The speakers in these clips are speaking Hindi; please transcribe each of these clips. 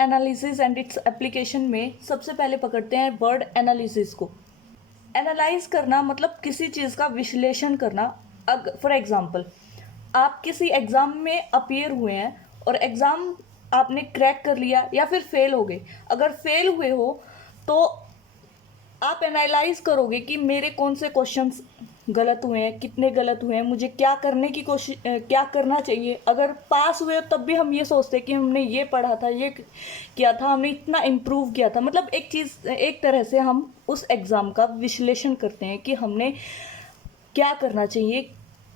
एनालिसिस एंड इट्स एप्लीकेशन में सबसे पहले पकड़ते हैं वर्ड एनालिसिस को। एनालाइज करना मतलब किसी चीज़ का विश्लेषण करना। फॉर एग्जांपल, आप किसी एग्ज़ाम में अपीयर हुए हैं और एग्ज़ाम आपने क्रैक कर लिया या फिर फेल हो गए। अगर फेल हुए हो तो आप एनालाइज करोगे कि मेरे कौन से क्वेश्चंस गलत हुए हैं, कितने गलत हुए हैं, मुझे क्या करने की कोशिश क्या करना चाहिए। अगर पास हुए तब भी हम ये सोचते हैं कि हमने ये पढ़ा था, ये किया था, हमने इतना इम्प्रूव किया था। मतलब एक तरह से हम उस एग्ज़ाम का विश्लेषण करते हैं कि हमने क्या करना चाहिए,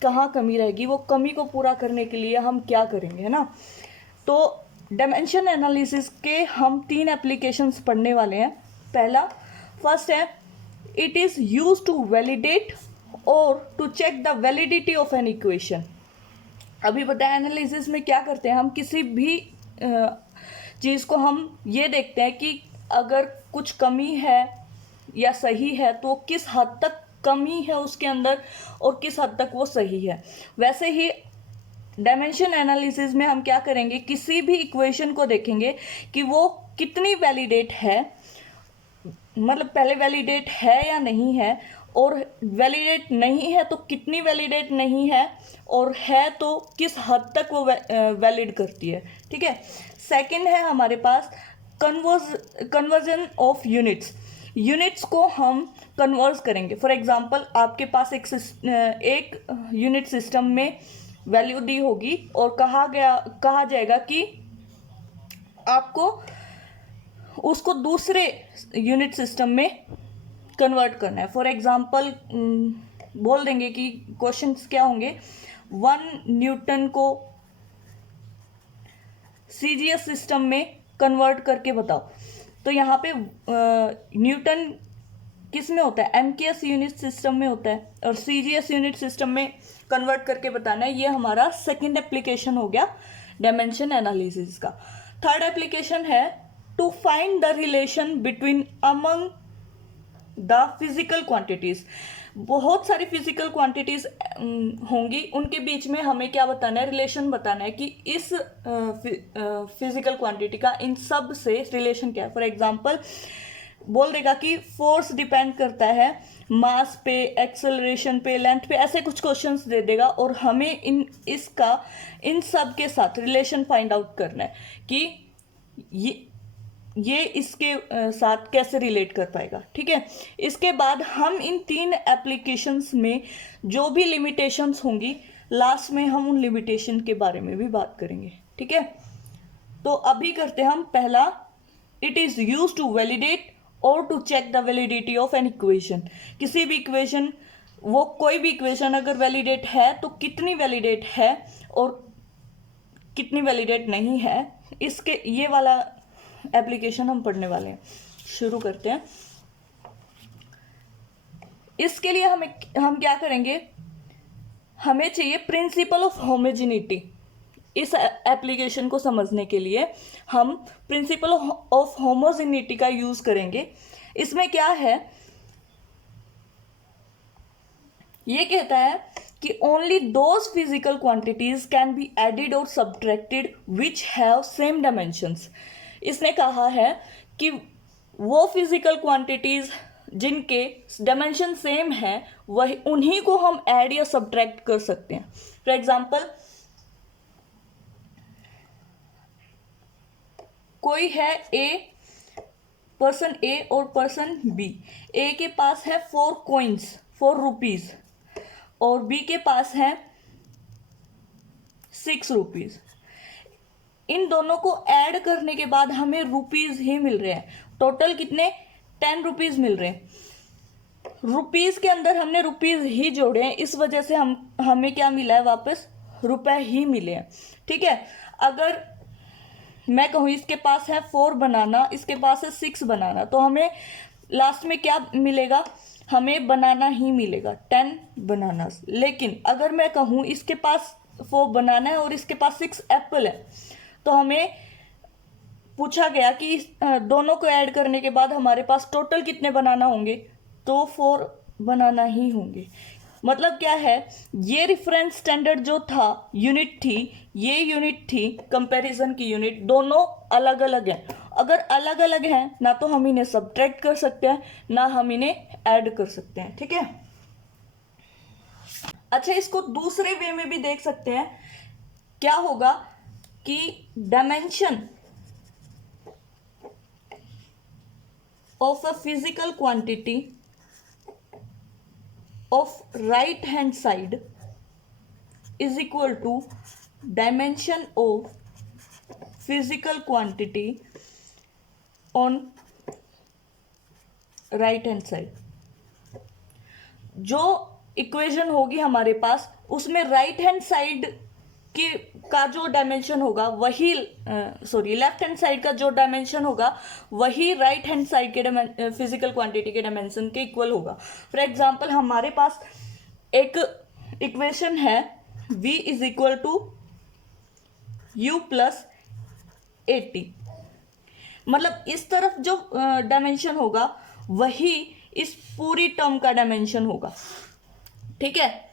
कहाँ कमी रहेगी, वो कमी को पूरा करने के लिए हम क्या करेंगे, है ना। तो डायमेंशन एनालिसिस के हम 3 एप्लीकेशंस पढ़ने वाले हैं। फर्स्ट है, it is use to validate और to check the validity of an equation. अभी बताया एनालिसिस में क्या करते हैं, हम किसी भी चीज़ को हम ये देखते हैं कि अगर कुछ कमी है या सही है तो किस हद तक कमी है उसके अंदर और किस हद तक वो सही है। वैसे ही डायमेंशन एनालिसिस में हम क्या करेंगे, किसी भी इक्वेशन को देखेंगे कि वो कितनी वैलिडेट है, मतलब पहले वैलिडेट है या नहीं है, और वैलिडेट नहीं है तो कितनी वैलिडेट नहीं है, और है तो किस हद तक वो वैलिड करती है। ठीक है। सेकंड है हमारे पास कन्वर्जन ऑफ यूनिट्स को हम कन्वर्स करेंगे। फॉर एग्जांपल, आपके पास एक यूनिट सिस्टम में वैल्यू दी होगी और कहा जाएगा कि आपको उसको दूसरे यूनिट सिस्टम में कन्वर्ट करना है। फॉर एग्जांपल बोल देंगे कि क्वेश्चंस क्या होंगे, 1 न्यूटन को सीजीएस सिस्टम में कन्वर्ट करके बताओ। तो यहाँ पे न्यूटन किस में होता है, एमकेएस यूनिट सिस्टम में होता है, और सीजीएस यूनिट सिस्टम में कन्वर्ट करके बताना है। ये हमारा सेकंड एप्लीकेशन हो गया डायमेंशन एनालिसिस का। थर्ड एप्लीकेशन है to find the relation between among the physical quantities. बहुत सारी फिजिकल क्वांटिटीज होंगी, उनके बीच में हमें क्या बताना है, रिलेशन बताना है कि इस फिजिकल क्वांटिटी का इन सब से रिलेशन क्या है। फॉर एग्जांपल बोल देगा कि फोर्स डिपेंड करता है मास पे, एक्सेलरेशन पे, लेंथ पे, ऐसे कुछ क्वेश्चंस दे देगा और हमें इन सब के साथ रिलेशन फाइंड आउट करना है कि ये इसके साथ कैसे रिलेट कर पाएगा। ठीक है। इसके बाद हम इन 3 एप्लीकेशंस में जो भी लिमिटेशंस होंगी, लास्ट में हम उन लिमिटेशन के बारे में भी बात करेंगे। ठीक है। तो अभी करते हैं हम पहला, it is use to validate और to check the validity of an equation. किसी भी इक्वेशन, वो कोई भी इक्वेशन अगर वैलिडेट है तो कितनी वैलिडेट है और कितनी वैलिडेट नहीं है, इसके ये वाला एप्लीकेशन हम पढ़ने वाले हैं। शुरू करते हैं। इसके लिए हम क्या करेंगे, हमें चाहिए प्रिंसिपल ऑफ होमोजेनिटी। इस एप्लीकेशन को समझने के लिए हम प्रिंसिपल ऑफ होमोजेनिटी का यूज करेंगे। इसमें क्या है, ये कहता है कि only those physical quantities can be added और subtracted which have same dimensions. इसने कहा है कि वो फिजिकल क्वांटिटीज जिनके डायमेंशन सेम है वही उन्हीं को हम ऐड या सब्ट्रैक्ट कर सकते हैं। फॉर एग्जांपल, कोई है पर्सन ए और पर्सन बी। ए के पास है 4 कॉइन्स, 4 रुपीज, और बी के पास है 6 रुपीज। इन दोनों को ऐड करने के बाद हमें रुपीज ही मिल रहे हैं। टोटल कितने, 10 रुपीज मिल रहे हैं। रुपीज के अंदर हमने रुपीज ही जोड़े हैं, इस वजह से हमें क्या मिला है, वापस रुपए ही मिले हैं। ठीक है। अगर मैं कहूँ इसके पास है 4 बनाना, इसके पास है 6 बनाना, तो हमें लास्ट में क्या मिलेगा, हमें बनाना ही मिलेगा, 10 बनाना। लेकिन अगर मैं कहूँ इसके पास 4 बनाना है और इसके पास 6 एप्पल है, तो हमें पूछा गया कि दोनों को ऐड करने के बाद हमारे पास टोटल कितने बनाना होंगे, तो 4 बनाना ही होंगे। मतलब क्या है, ये रेफरेंस स्टैंडर्ड जो था, यूनिट थी, ये यूनिट थी, कंपैरिजन की यूनिट, दोनों अलग अलग हैं। अगर अलग अलग हैं ना तो हम इन्हें सब्ट्रैक्ट कर सकते हैं, ना हम इन्हें ऐड कर सकते हैं। ठीक है। अच्छा, इसको दूसरे वे में भी देख सकते हैं। क्या होगा कि dimension of a physical quantity of right hand side is equal to dimension of physical quantity on right hand side। जो इक्वेशन होगी हमारे पास, उसमें राइट हैंड साइड की का जो डायमेंशन होगा वही लेफ्ट हैंड साइड का जो डायमेंशन होगा वही राइट हैंड साइड के फिजिकल क्वांटिटी के डायमेंशन के इक्वल होगा। फॉर एग्जांपल, हमारे पास एक इक्वेशन है v is equal to u plus 80। मतलब इस तरफ जो डायमेंशन होगा वही इस पूरी टर्म का डायमेंशन होगा। ठीक है।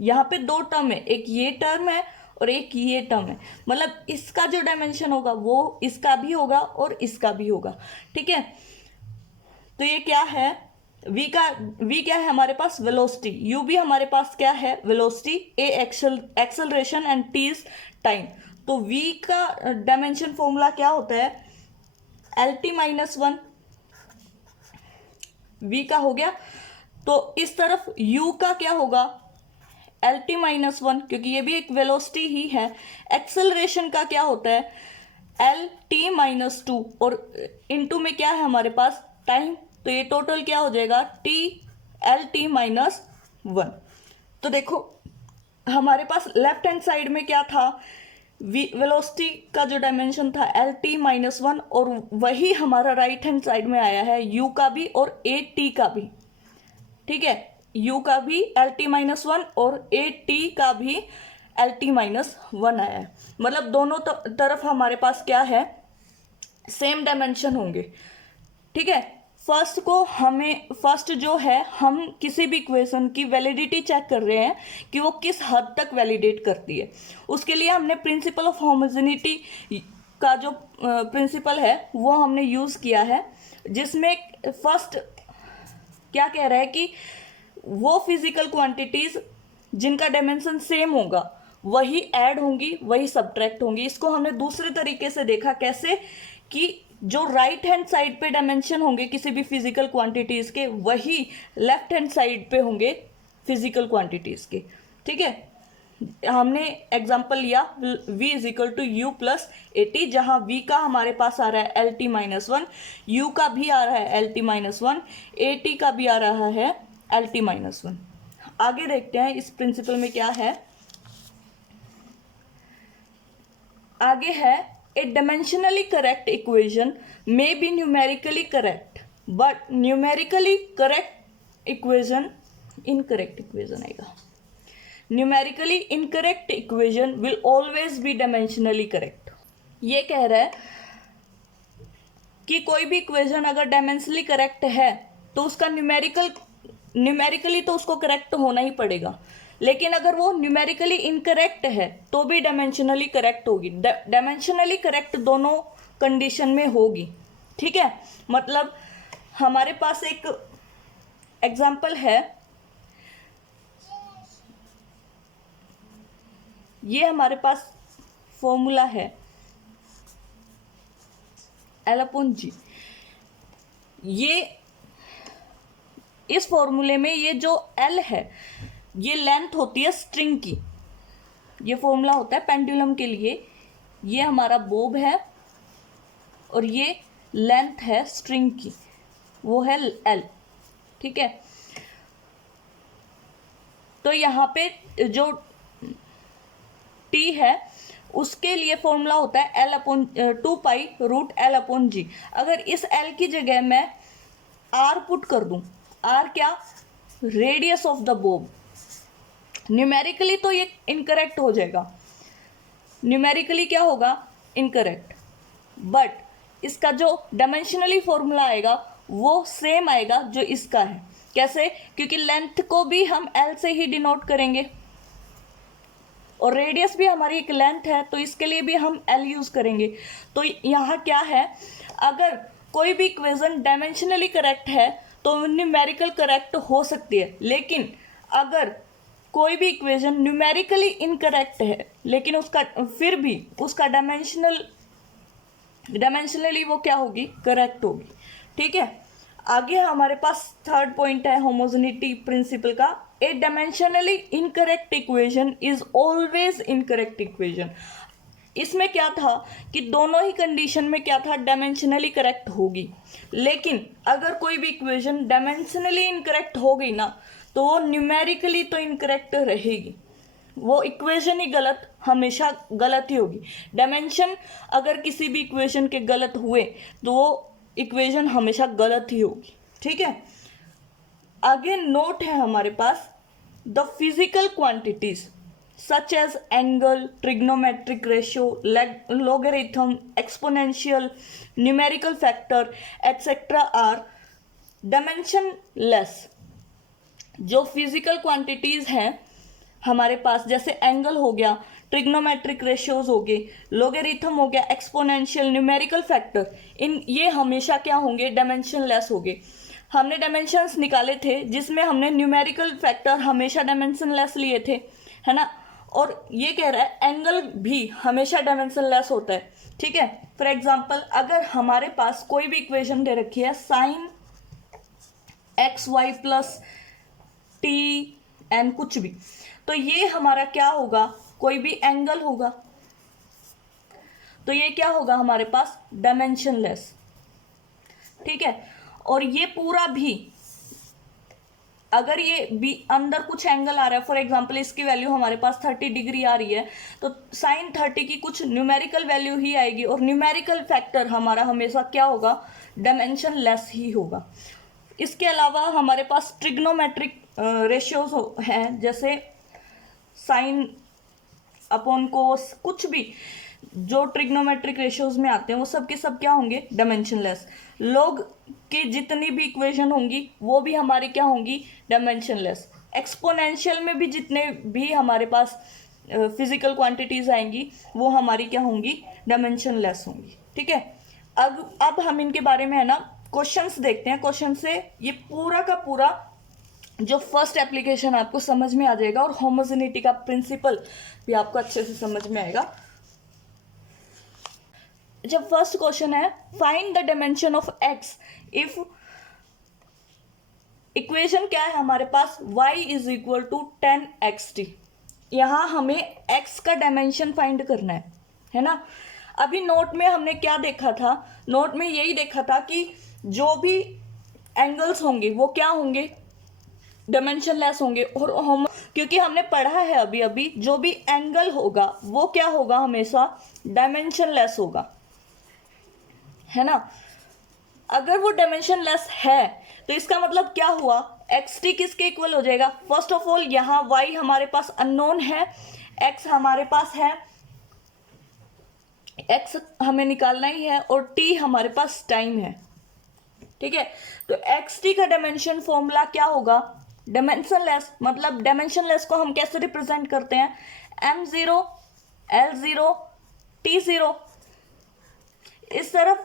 यहां पे दो टर्म है, एक ये टर्म है और एक ये टर्म है। मतलब इसका जो डायमेंशन होगा वो इसका भी होगा और इसका भी होगा। ठीक है। तो ये क्या है, v क्या है हमारे पास, वेलोसिटी। u भी हमारे पास क्या है, velocity. a acceleration and t is time. तो v का डायमेंशन फॉर्मूला क्या होता है, lt माइनस 1। v का हो गया। तो इस तरफ u का क्या होगा, lt माइनस 1, क्योंकि ये भी एक वेलोसिटी ही है। एक्सेलरेशन का क्या होता है, lt माइनस 2, और इनटू में क्या है हमारे पास, टाइम। तो ये टोटल क्या हो जाएगा, lt माइनस 1। तो देखो हमारे पास लेफ्ट हैंड साइड में क्या था, वेलोसिटी का जो डायमेंशन था lt माइनस 1, और वही हमारा राइट हैंड साइड में आया है u का भी और at का भी। ठीक है, u का भी lt माइनस 1 और at का भी lt माइनस 1 आया है। मतलब दोनों तरफ हमारे पास क्या है, सेम डायमेंशन होंगे। ठीक है। फर्स्ट जो है, हम किसी भी इक्वेशन की वैलिडिटी चेक कर रहे हैं कि वो किस हद तक वैलिडेट करती है। उसके लिए हमने प्रिंसिपल ऑफ होमोजेनिटी का जो प्रिंसिपल है वो हमने यूज किया है, जिसमें फर्स्ट क्या कह रहा है कि वो फिजिकल क्वांटिटीज जिनका डायमेंशन सेम होगा वही ऐड होंगी, वही सब्ट्रैक्ट होंगी। इसको हमने दूसरे तरीके से देखा, कैसे कि जो राइट हैंड साइड पे डायमेंशन होंगे किसी भी फिजिकल क्वांटिटीज के, वही लेफ्ट हैंड साइड पे होंगे फिजिकल क्वांटिटीज के। ठीक है। हमने एग्जांपल लिया v is equal to u plus 80, जहां v का हमारे पास आ रहा है lt माइनस 1, u का भी आ रहा है lt माइनस 1, at का भी आ रहा है lt माइनस 1। आगे देखते हैं इस प्रिंसिपल में क्या है। आगे है, a dimensionally correct equation may be numerically correct, but numerically correct equation incorrect equation आएगा। Numerically incorrect equation will always be dimensionally correct. ये कह रहा है कि कोई भी इक्वेशन अगर डायमेंशनली करेक्ट है तो उसका न्यूमेरिकली तो उसको करेक्ट होना ही पड़ेगा, लेकिन अगर वो न्यूमेरिकली इनकरेक्ट है तो भी डायमेंशनली करेक्ट होगी। डायमेंशनली करेक्ट दोनों कंडीशन में होगी। ठीक है। मतलब हमारे पास एक एग्जाम्पल है, ये हमारे पास फॉर्मूला है L/G। ये इस फॉर्मूले में ये जो L है ये लेंथ होती है स्ट्रिंग की। ये फॉर्मूला होता है पेंडुलम के लिए। ये हमारा बोब है और ये लेंथ है स्ट्रिंग की, वो है L। ठीक है। तो यहाँ पे जो T है उसके लिए फॉर्मूला होता है L/2π√L/G। अगर इस L की जगह मैं R पुट कर दूं, R क्या, radius of the Bob, numerically तो ये इनकरेक्ट हो जाएगा। न्यूमेरिकली क्या होगा, इनकरेक्ट, बट इसका जो डायमेंशनली फॉर्मूला आएगा वो सेम आएगा जो इसका है। कैसे? क्योंकि लेंथ को भी हम एल से ही डिनोट करेंगे और रेडियस भी हमारी एक लेंथ है, तो इसके लिए भी हम एल यूज करेंगे। तो यहाँ क्या है, अगर कोई भी इक्वेशन डायमेंशनली करेक्ट है तो न्यूमेरिकल करेक्ट हो सकती है, लेकिन अगर कोई भी इक्वेशन न्यूमेरिकली इनकरेक्ट है लेकिन उसका फिर भी उसका डायमेंशनली वो क्या होगी, करेक्ट होगी। ठीक है, आगे हमारे पास थर्ड पॉइंट है होमोजेनिटी प्रिंसिपल का। A dimensionally incorrect equation is always incorrect equation. इसमें क्या था कि दोनों ही कंडीशन में क्या था, डायमेंशनली करेक्ट होगी, लेकिन अगर कोई भी इक्वेशन डायमेंशनली इनकरेक्ट हो गई ना तो वो न्यूमेरिकली तो इनकरेक्ट रहेगी, वो इक्वेशन ही गलत, हमेशा गलत ही होगी। डायमेंशन अगर किसी भी इक्वेशन के गलत हुए तो वो इक्वेशन हमेशा गलत ही होगी। ठीक है, आगे नोट है हमारे पास, the physical quantities such as angle, trigonometric ratio, logarithm, exponential, numerical factor, etc. are dimensionless। जो फिजिकल क्वांटिटीज हैं हमारे पास, जैसे एंगल हो गया, ट्रिग्नोमेट्रिक रेशियोज हो गए, लोगेरिथम हो गया, एक्सपोनेंशियल, न्यूमेरिकल फैक्टर, इन ये हमेशा क्या होंगे, डायमेंशनलेस होंगे। हमने डायमेंशंस निकाले थे जिसमें हमने न्यूमेरिकल फैक्टर हमेशा डायमेंशनलेस लिए थे, है ना, और ये कह रहा है एंगल भी हमेशा डायमेंशनलेस होता है। ठीक है, फॉर एग्जांपल अगर हमारे पास कोई भी इक्वेशन दे रखी है sine x y plus t n कुछ भी, तो ये हमारा क्या होगा, कोई भी एंगल होगा, तो ये क्या होगा हमारे पास, डायमेंशनलेस। ठीक है, और ये पूरा भी अगर ये भी अंदर कुछ एंगल आ रहा है, फॉर एग्जांपल इसकी वैल्यू हमारे पास 30 डिग्री आ रही है, तो साइन 30 की कुछ न्यूमेरिकल वैल्यू ही आएगी, और न्यूमेरिकल फैक्टर हमारा हमेशा क्या होगा, डायमेंशनलेस ही होगा। इसके अलावा हमारे पास ट्रिग्नोमेट्रिक रेशियोज हैं, जैसे साइन अपॉन कोस, कुछ भी जो ट्रिग्नोमेट्रिक रेशियोज में आते हैं वो सब के सब क्या होंगे, डायमेंशनलेस। लॉग की जितनी भी इक्वेशन होंगी वो भी हमारी क्या होंगी, डायमेंशनलेस। एक्सपोनेंशियल में भी जितने भी हमारे पास फिजिकल क्वांटिटीज आएंगी वो हमारी क्या होंगी, डायमेंशनलेस होंगी। ठीक है, अब हम इनके बारे में है ना क्वेश्चंस देखते हैं। क्वेश्चन से ये पूरा का पूरा जो फर्स्ट एप्लीकेशन आपको समझ में आ जाएगा और होमोजेनिटी का प्रिंसिपल भी आपको अच्छे से समझ में आएगा। जब फर्स्ट क्वेश्चन है, find the dimension of x if, equation क्या है हमारे पास, y is equal to 10xt। यहां हमें x का डायमेंशन फाइंड करना है ना। अभी नोट में हमने क्या देखा था, नोट में यही देखा था कि जो भी एंगल्स होंगे वो क्या होंगे, डायमेंशनलेस होंगे, और क्योंकि हमने पढ़ा है अभी अभी, जो भी एंगल होगा वो क्या होगा, हमेशा डायमेंशनलेस होगा, है ना। अगर वो डायमेंशनलेस है तो इसका मतलब क्या हुआ, xt किसके इक्वल हो जाएगा, फर्स्ट ऑफ ऑल यहाँ y हमारे पास अननोन है, x हमारे पास है, x हमें निकालना ही है, और t हमारे पास टाइम है। ठीक है, तो xt का डायमेंशन फॉर्मूला क्या होगा, डायमेंशनलेस। मतलब डायमेंशनलेस को हम कैसे रिप्रेजेंट करते हैं, m0 l0 t0। इस तरफ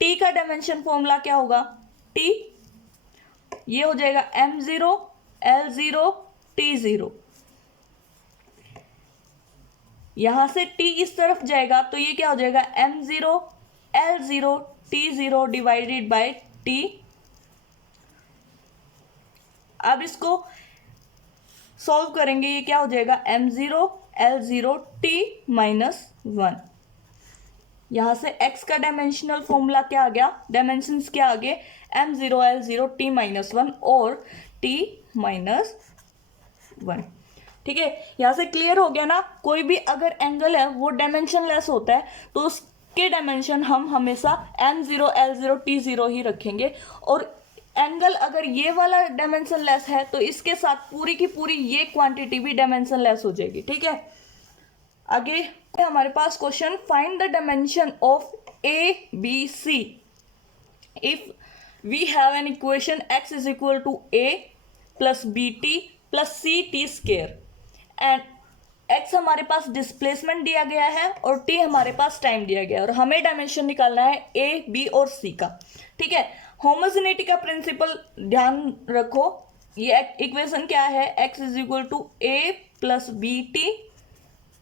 t का डायमेंशन फॉर्मूला क्या होगा, t, ये हो जाएगा m0 l0 t0। यहां से t इस तरफ जाएगा तो ये क्या हो जाएगा, m0 l0 t0 divided by t। अब इसको सॉल्व करेंगे, ये क्या हो जाएगा, m0 l0 t माइनस 1। यहां से x का डायमेंशनल फॉर्मूला क्या आ गया, डायमेंशंस क्या आ गए, m0 l0 t माइनस 1 और t माइनस 1। ठीक है, यहां से क्लियर हो गया ना। कोई भी अगर एंगल है वो डायमेंशनलेस होता है तो उसके डायमेंशन हम हमेशा m0 l0 t0 ही रखेंगे, और एंगल अगर ये वाला डायमेंशनलेस है तो इसके साथ पूरी की पूरी ये क्वांटिटी भी डायमेंशनलेस हो जाएगी। ठीक है, आगे हमारे पास question, find the dimension of a b c if we have an equation x is equal to a plus b t plus c t square and x हमारे पास डिस्प्लेसमेंट दिया गया है और t हमारे पास टाइम दिया गया है और हमें डायमेंशन निकालना है a b और c का। ठीक है, होमोजेनिटी का प्रिंसिपल ध्यान रखो। ये इक्वेशन क्या है, x is equal to a plus b t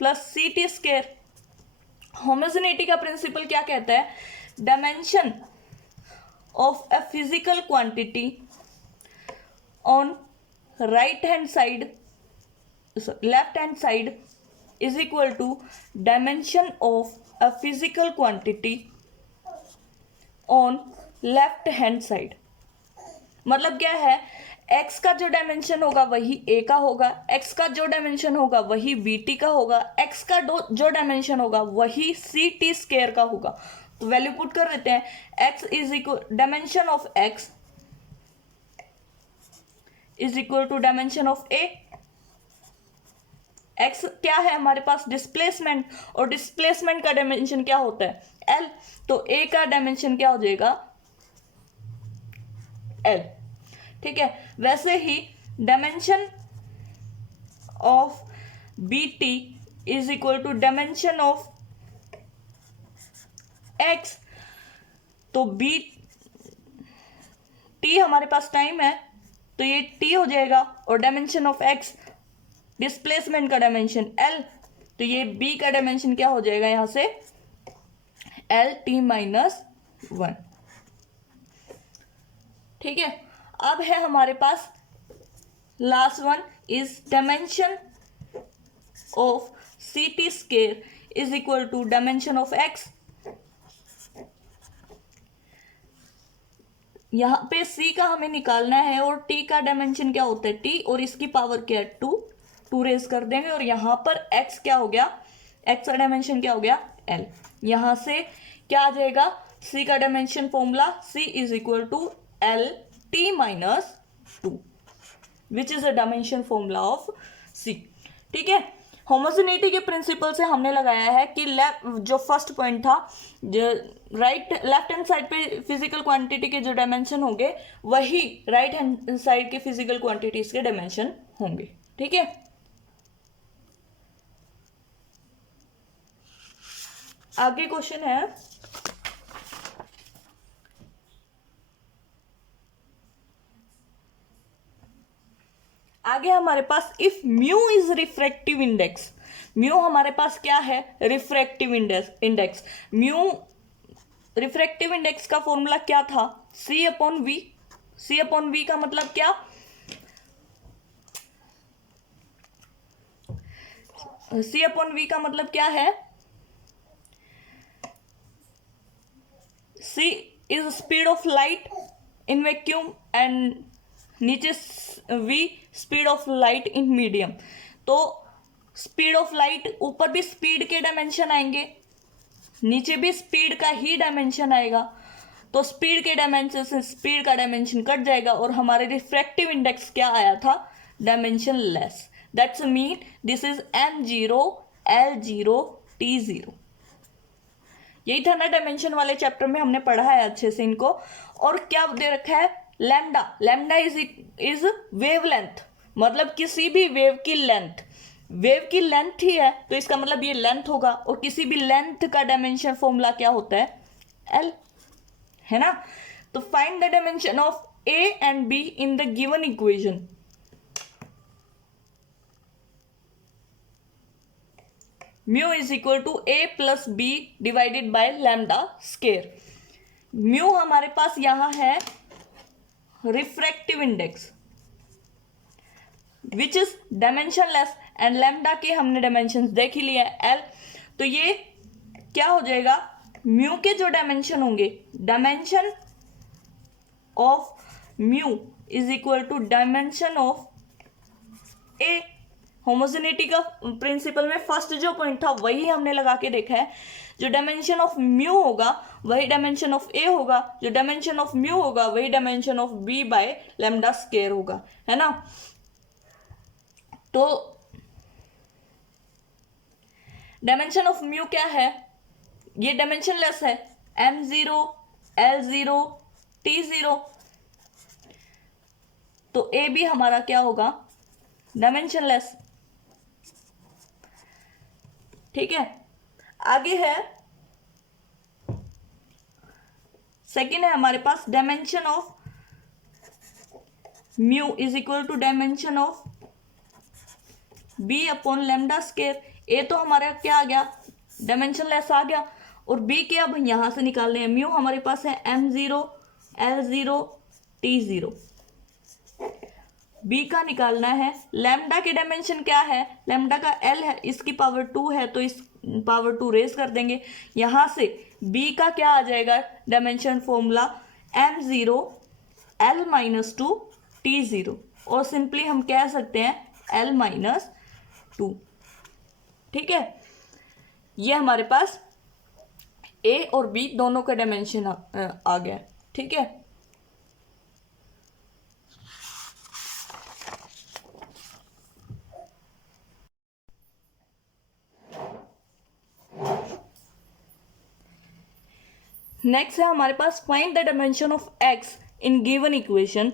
plus c t square. Homogeneity का प्रिंसिपल क्या कहता है, dimension of a physical quantity on right hand side left hand side is equal to dimension of a physical quantity on left hand side। मतलब क्या है, x का जो डायमेंशन होगा वही a का होगा, x का जो डायमेंशन होगा वही bt का होगा, x का जो डायमेंशन होगा वही ct स्क्वायर का होगा। तो वैल्यू पुट कर देते हैं, x is equal dimension of x is equal to dimension of a। x क्या है हमारे पास, डिस्प्लेसमेंट, और डिस्प्लेसमेंट का डायमेंशन क्या होता है l, तो a का डायमेंशन क्या हो जाएगा l। ठीक है, वैसे ही dimension of bt is equal to dimension of x, तो b t हमारे पास टाइम है तो ये t हो जाएगा और डायमेंशन ऑफ x डिस्प्लेसमेंट का डायमेंशन l, तो ये b का डायमेंशन क्या हो जाएगा यहां से l t माइनस 1। ठीक है, अब है हमारे पास last one is dimension of c t square is equal to dimension of x। यहां पे c का हमें निकालना है और t का डायमेंशन क्या होता है t, और इसकी पावर क्या है 2 रेज कर देंगे और यहां पर x क्या हो गया, x का डायमेंशन क्या हो गया l। यहां से क्या आ जाएगा, c का dimension formula c is equal to l t minus 2 which is a dimension formula of c। ठीक है, होमोजेनिटी के प्रिंसिपल से हमने लगाया है कि जो फर्स्ट पॉइंट था, जो लेफ्ट हैंड साइड पे फिजिकल क्वांटिटी के जो डायमेंशन होंगे वही राइट हैंड साइड के फिजिकल क्वांटिटीज के डायमेंशन होंगे। ठीक है, आगे क्वेश्चन है, आगे हमारे पास if mu is refractive index, mu हमारे पास क्या है refractive index. Mu refractive index का फॉर्मूला क्या था, c upon v। c upon v का मतलब क्या, c अपॉन v का मतलब क्या है, c is speed of light in vacuum and नीचे v speed of light in medium. तो स्पीड ऑफ लाइट, ऊपर भी स्पीड के डायमेंशन आएंगे, नीचे भी स्पीड का ही डायमेंशन आएगा, तो स्पीड के डायमेंशन से स्पीड का डायमेंशन कट जाएगा और हमारे रिफ्रैक्टिव इंडेक्स क्या आया था, dimension less. That's mean this is m0 l0 t0। यही था ना डायमेंशन वाले चैप्टर में, हमने पढ़ा है अच्छे से इनको। और क्या दे रखा है, लैम्डा। लैम्डा इज वेवलेंथ, मतलब किसी भी वेव की लेंथ, वेव की लेंथ ही है तो इसका मतलब ये लेंथ होगा, और किसी भी लेंथ का डायमेंशन फॉर्मूला क्या होता है l, है ना। तो find the dimension of a and b in the given equation. Mu is equal to a plus b divided by lambda square. Mu हमारे पास यहां है refractive index which is dimensionless, and lambda के हमने डायमेंशन देख ही लिया है l, तो ये क्या हो जाएगा, म्यू के जो डायमेंशन होंगे, dimension of mu is equal to dimension of a। Homogeneity का प्रिंसिपल में फर्स्ट जो पॉइंट था वही हमने लगा के देखा है, जो डायमेंशन ऑफ म्यू होगा वही डायमेंशन ऑफ a होगा, जो डायमेंशन ऑफ म्यू होगा वही dimension of b bye lambda square होगा, है ना। तो डायमेंशन ऑफ म्यू क्या है, ये डायमेंशन लेस है, m0 l0 T0, तो ए भी हमारा क्या होगा, डायमेंशनलेस। ठीक है, आगे है सेकेंड है हमारे पास dimension of mu is equal to dimension of b upon lambda square. ए तो हमारा क्या आ गया, डायमेंशनलेस आ गया, और बी के अब यहां से निकाल रहे हैं। म्यू हमारे पास है m0 l0 t0, बी का निकालना है। लैम्डा के डायमेंशन क्या है, लैम्डा का l है, इसकी पावर 2 है तो इस पावर 2 रेज कर देंगे। यहां से बी का क्या आ जाएगा dimension formula, m0 l minus 2 t0, और सिंपली हम कह सकते हैं l माइनस 2। ठीक है, ये हमारे पास ए और बी दोनों का डायमेंशन आ गया। ठीक है, नेक्स्ट है हमारे पास find the dimension of x in given equation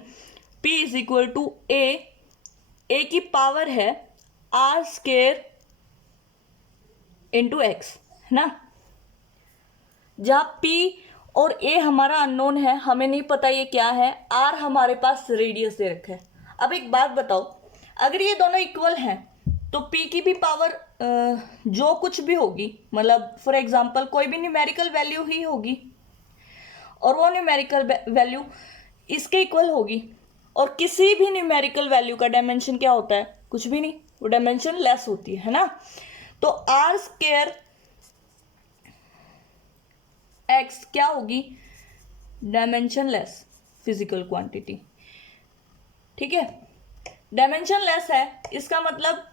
p is equal to a की पावर है आर स्केयर इंटू एक्स, है ना। जहां p और a हमारा अननोन है, हमें नहीं पता ये क्या है, r हमारे पास रेडियस दे रखा है। अब एक बात बताओ, अगर ये दोनों इक्वल हैं तो p की भी पावर जो कुछ भी होगी, मतलब फॉर एग्जांपल कोई भी न्यूमेरिकल वैल्यू ही होगी, और वो न्यूमेरिकल वैल्यू इसके इक्वल होगी। और किसी भी न्यूमेरिकल वैल्यू का डायमेंशन क्या होता है, कुछ भी नहीं, वो डायमेंशन लेस होती है ना। तो आर स्क्वायर एक्स क्या होगी, डायमेंशन लेस फिजिकल क्वांटिटी। ठीक है, डायमेंशन लेस है, इसका मतलब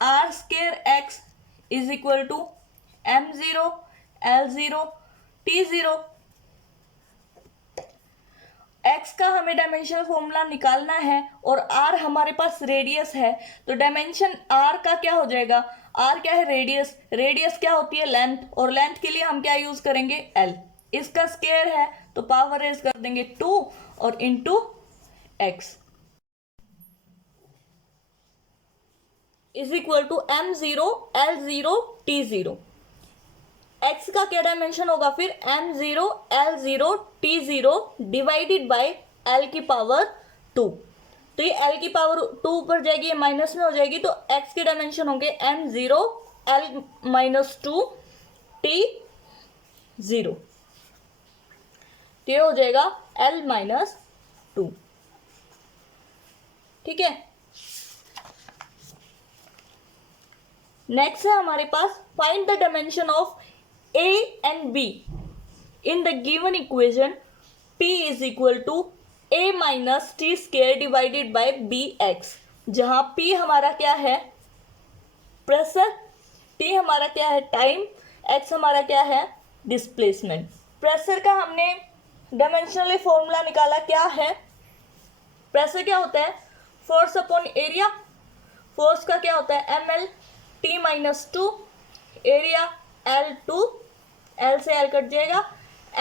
r square x is equal to m0 l0 t0। x का हमें डायमेंशन फॉर्मूला निकालना है और r हमारे पास रेडियस है, तो डायमेंशन r का क्या हो जाएगा, r क्या है, रेडियस, रेडियस क्या होती है, लेंथ, और लेंथ के लिए हम क्या यूज करेंगे, l। इसका स्क्वायर है तो पावर रेज कर देंगे 2 और into x is equal to m0 l0 t0। x का क्या डायमेंशन होगा फिर, m0 l0 t0 divided by l की पावर 2। तो ये l की पावर 2 ऊपर जाएगी, ये माइनस में हो जाएगी, तो x के डायमेंशन होंगे m0 l माइनस 2 t0, तो ये हो जाएगा l माइनस 2। ठीक है, नेक्स्ट है हमारे पास find the dimension of a and b in the given equation p is equal to a minus t square divided by bx, जहां p हमारा क्या है, प्रेशर, t हमारा क्या है, टाइम, x हमारा क्या है, डिस्प्लेसमेंट। प्रेशर का हमने डायमेंशनली फॉर्मूला निकाला, क्या है, प्रेशर क्या होता है, फोर्स अपॉन एरिया, फोर्स का क्या होता है ml, t minus 2, area L2, L से L कट जाएगा,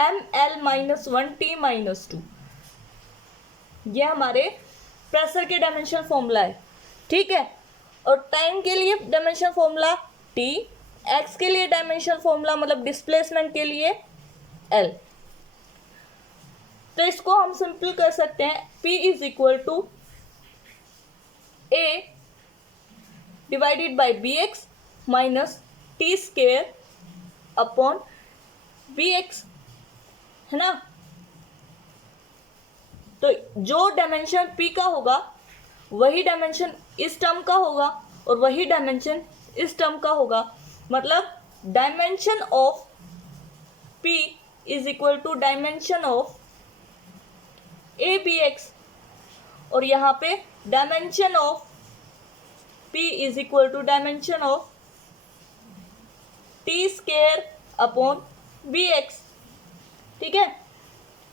ml माइनस 1 t माइनस 2। ये हमारे प्रेशर के डायमेंशन फॉर्मूला है। ठीक है, और टाइम के लिए डायमेंशन फॉर्मूला t, x के लिए डायमेंशन फॉर्मूला मतलब डिस्प्लेसमेंट के लिए L। तो इसको हम सिंपल कर सकते हैं, p is equal to a divided by bx minus t square upon bx, है ना। तो जो डायमेंशन p का होगा वही डायमेंशन इस टर्म का होगा और वही डायमेंशन इस टर्म का होगा, मतलब dimension of p is equal to dimension of a bx, और यहाँ पे dimension of p is equal to dimension of t square upon bx। ठीक है,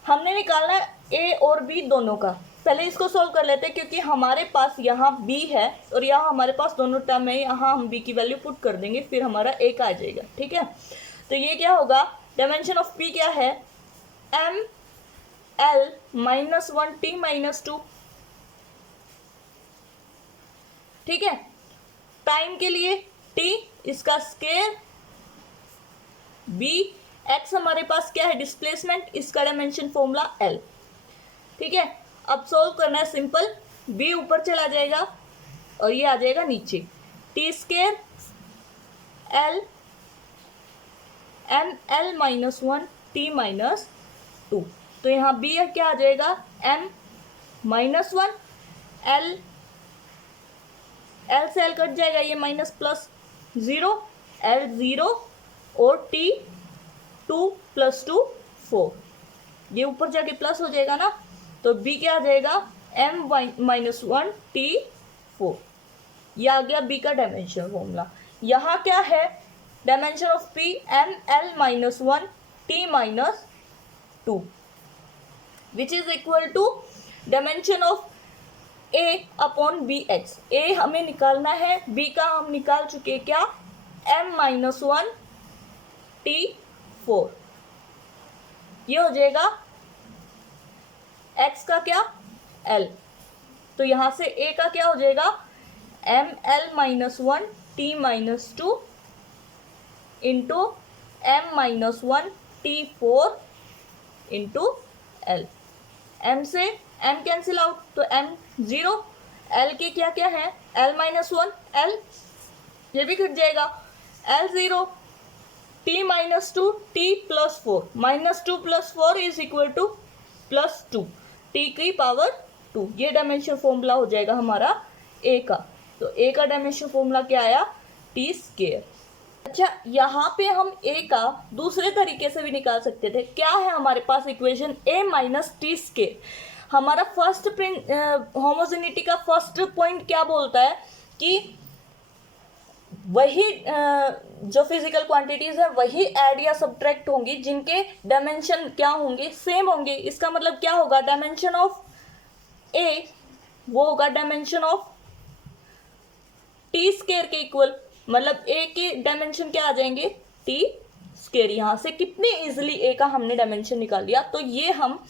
हमने निकालना है a और b दोनों का। पहले इसको सॉल्व कर लेते हैं, क्योंकि हमारे पास यहाँ b है और यहाँ हमारे पास दोनों टर्म है, यहाँ हम b की वैल्यू पुट कर देंगे, फिर हमारा a का आ जाएगा। ठीक है, तो ये क्या होगा, डायमेंशन ऑफ p क्या है, m L minus one t minus to. ठीक है, टाइम के लिए टी इसका स्केयर, बी एक्स हमारे पास क्या है डिस्प्लेसमेंट, इसका डायमेंशन फॉर्मूला एल। ठीक है, अब सोल्व करना है सिंपल, बी ऊपर चला जाएगा और ये आ जाएगा नीचे, t square l m l minus one t minus two. तो यहाँ बी क्या आ जाएगा m minus one, l l से एल कट जाएगा, ये minus plus zero, l zero और t two plus two four, ये ऊपर जाके प्लस हो जाएगा ना, तो बी क्या आ जाएगा m minus one t four. ये आ गया बी का डायमेंशन फॉर्मूला। यहाँ क्या है dimension of p m l minus one t minus two which is equal to dimension of a upon b x. A हमें निकालना है, बी का हम निकाल चुके क्या m minus one t four, ये हो जाएगा एक्स का क्या एल, तो यहां से ए का क्या हो जाएगा m l minus one t minus two into m minus one t four into l. M से एम कैंसिल आउट, तो एम जीरो, एल के क्या क्या है एल माइनस वन एल, ये भी कट जाएगा, L zero, t minus to T plus four, minus two plus four is equal to plus to, T की पावर टू, ये डायमेंशन फॉर्मूला हो जाएगा हमारा ए का। तो ए का डायमेंशन फॉर्मूला क्या आया टी स्केयर। अच्छा, यहाँ पे हम ए का दूसरे तरीके से भी निकाल सकते थे। क्या है हमारे पास इक्वेशन ए माइनस टी स्केयर। हमारा फर्स्ट होमोजेनिटी का फर्स्ट पॉइंट क्या बोलता है कि वही जो फिजिकल क्वांटिटीज है वही ऐड या सब्ट्रैक्ट होंगी जिनके डायमेंशन क्या होंगे सेम होंगे। इसका मतलब क्या होगा डायमेंशन ऑफ ए वो होगा डायमेंशन ऑफ टी स्केयर के इक्वल, मतलब ए के डायमेंशन क्या आ जाएंगे टी स्केयर। यहाँ से कितने इजिली ए का हमने डायमेंशन निकाल लिया, तो ये हम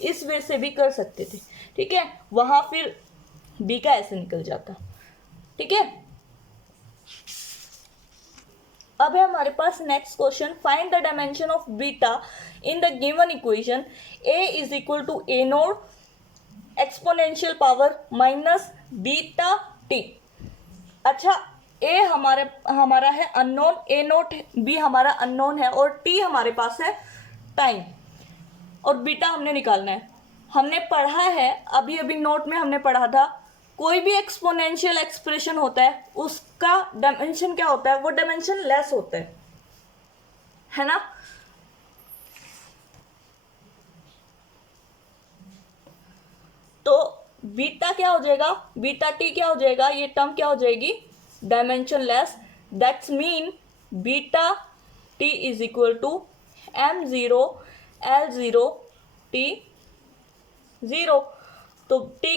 इस वे से भी कर सकते थे। ठीक है, वहां फिर बी का ऐसे निकल जाता। ठीक है, अब है हमारे पास next question, find the dimension of beta in the given equation a is equal to a naught exponential power minus beta t. अच्छा, ए हमारा है अननोन, ए नोट बी हमारा अननोन है और टी हमारे पास है टाइम और बीटा हमने निकालना है। हमने पढ़ा है अभी अभी नोट में हमने पढ़ा था कोई भी एक्सपोनेंशियल एक्सप्रेशन होता है उसका डायमेंशन क्या होता है, वो डायमेंशन लेस होता है ना। तो बीटा क्या हो जाएगा, बीटा टी क्या हो जाएगा, ये टर्म क्या हो जाएगी dimensionless. That's mean beta t is equal to m zero l zero t zero. तो टी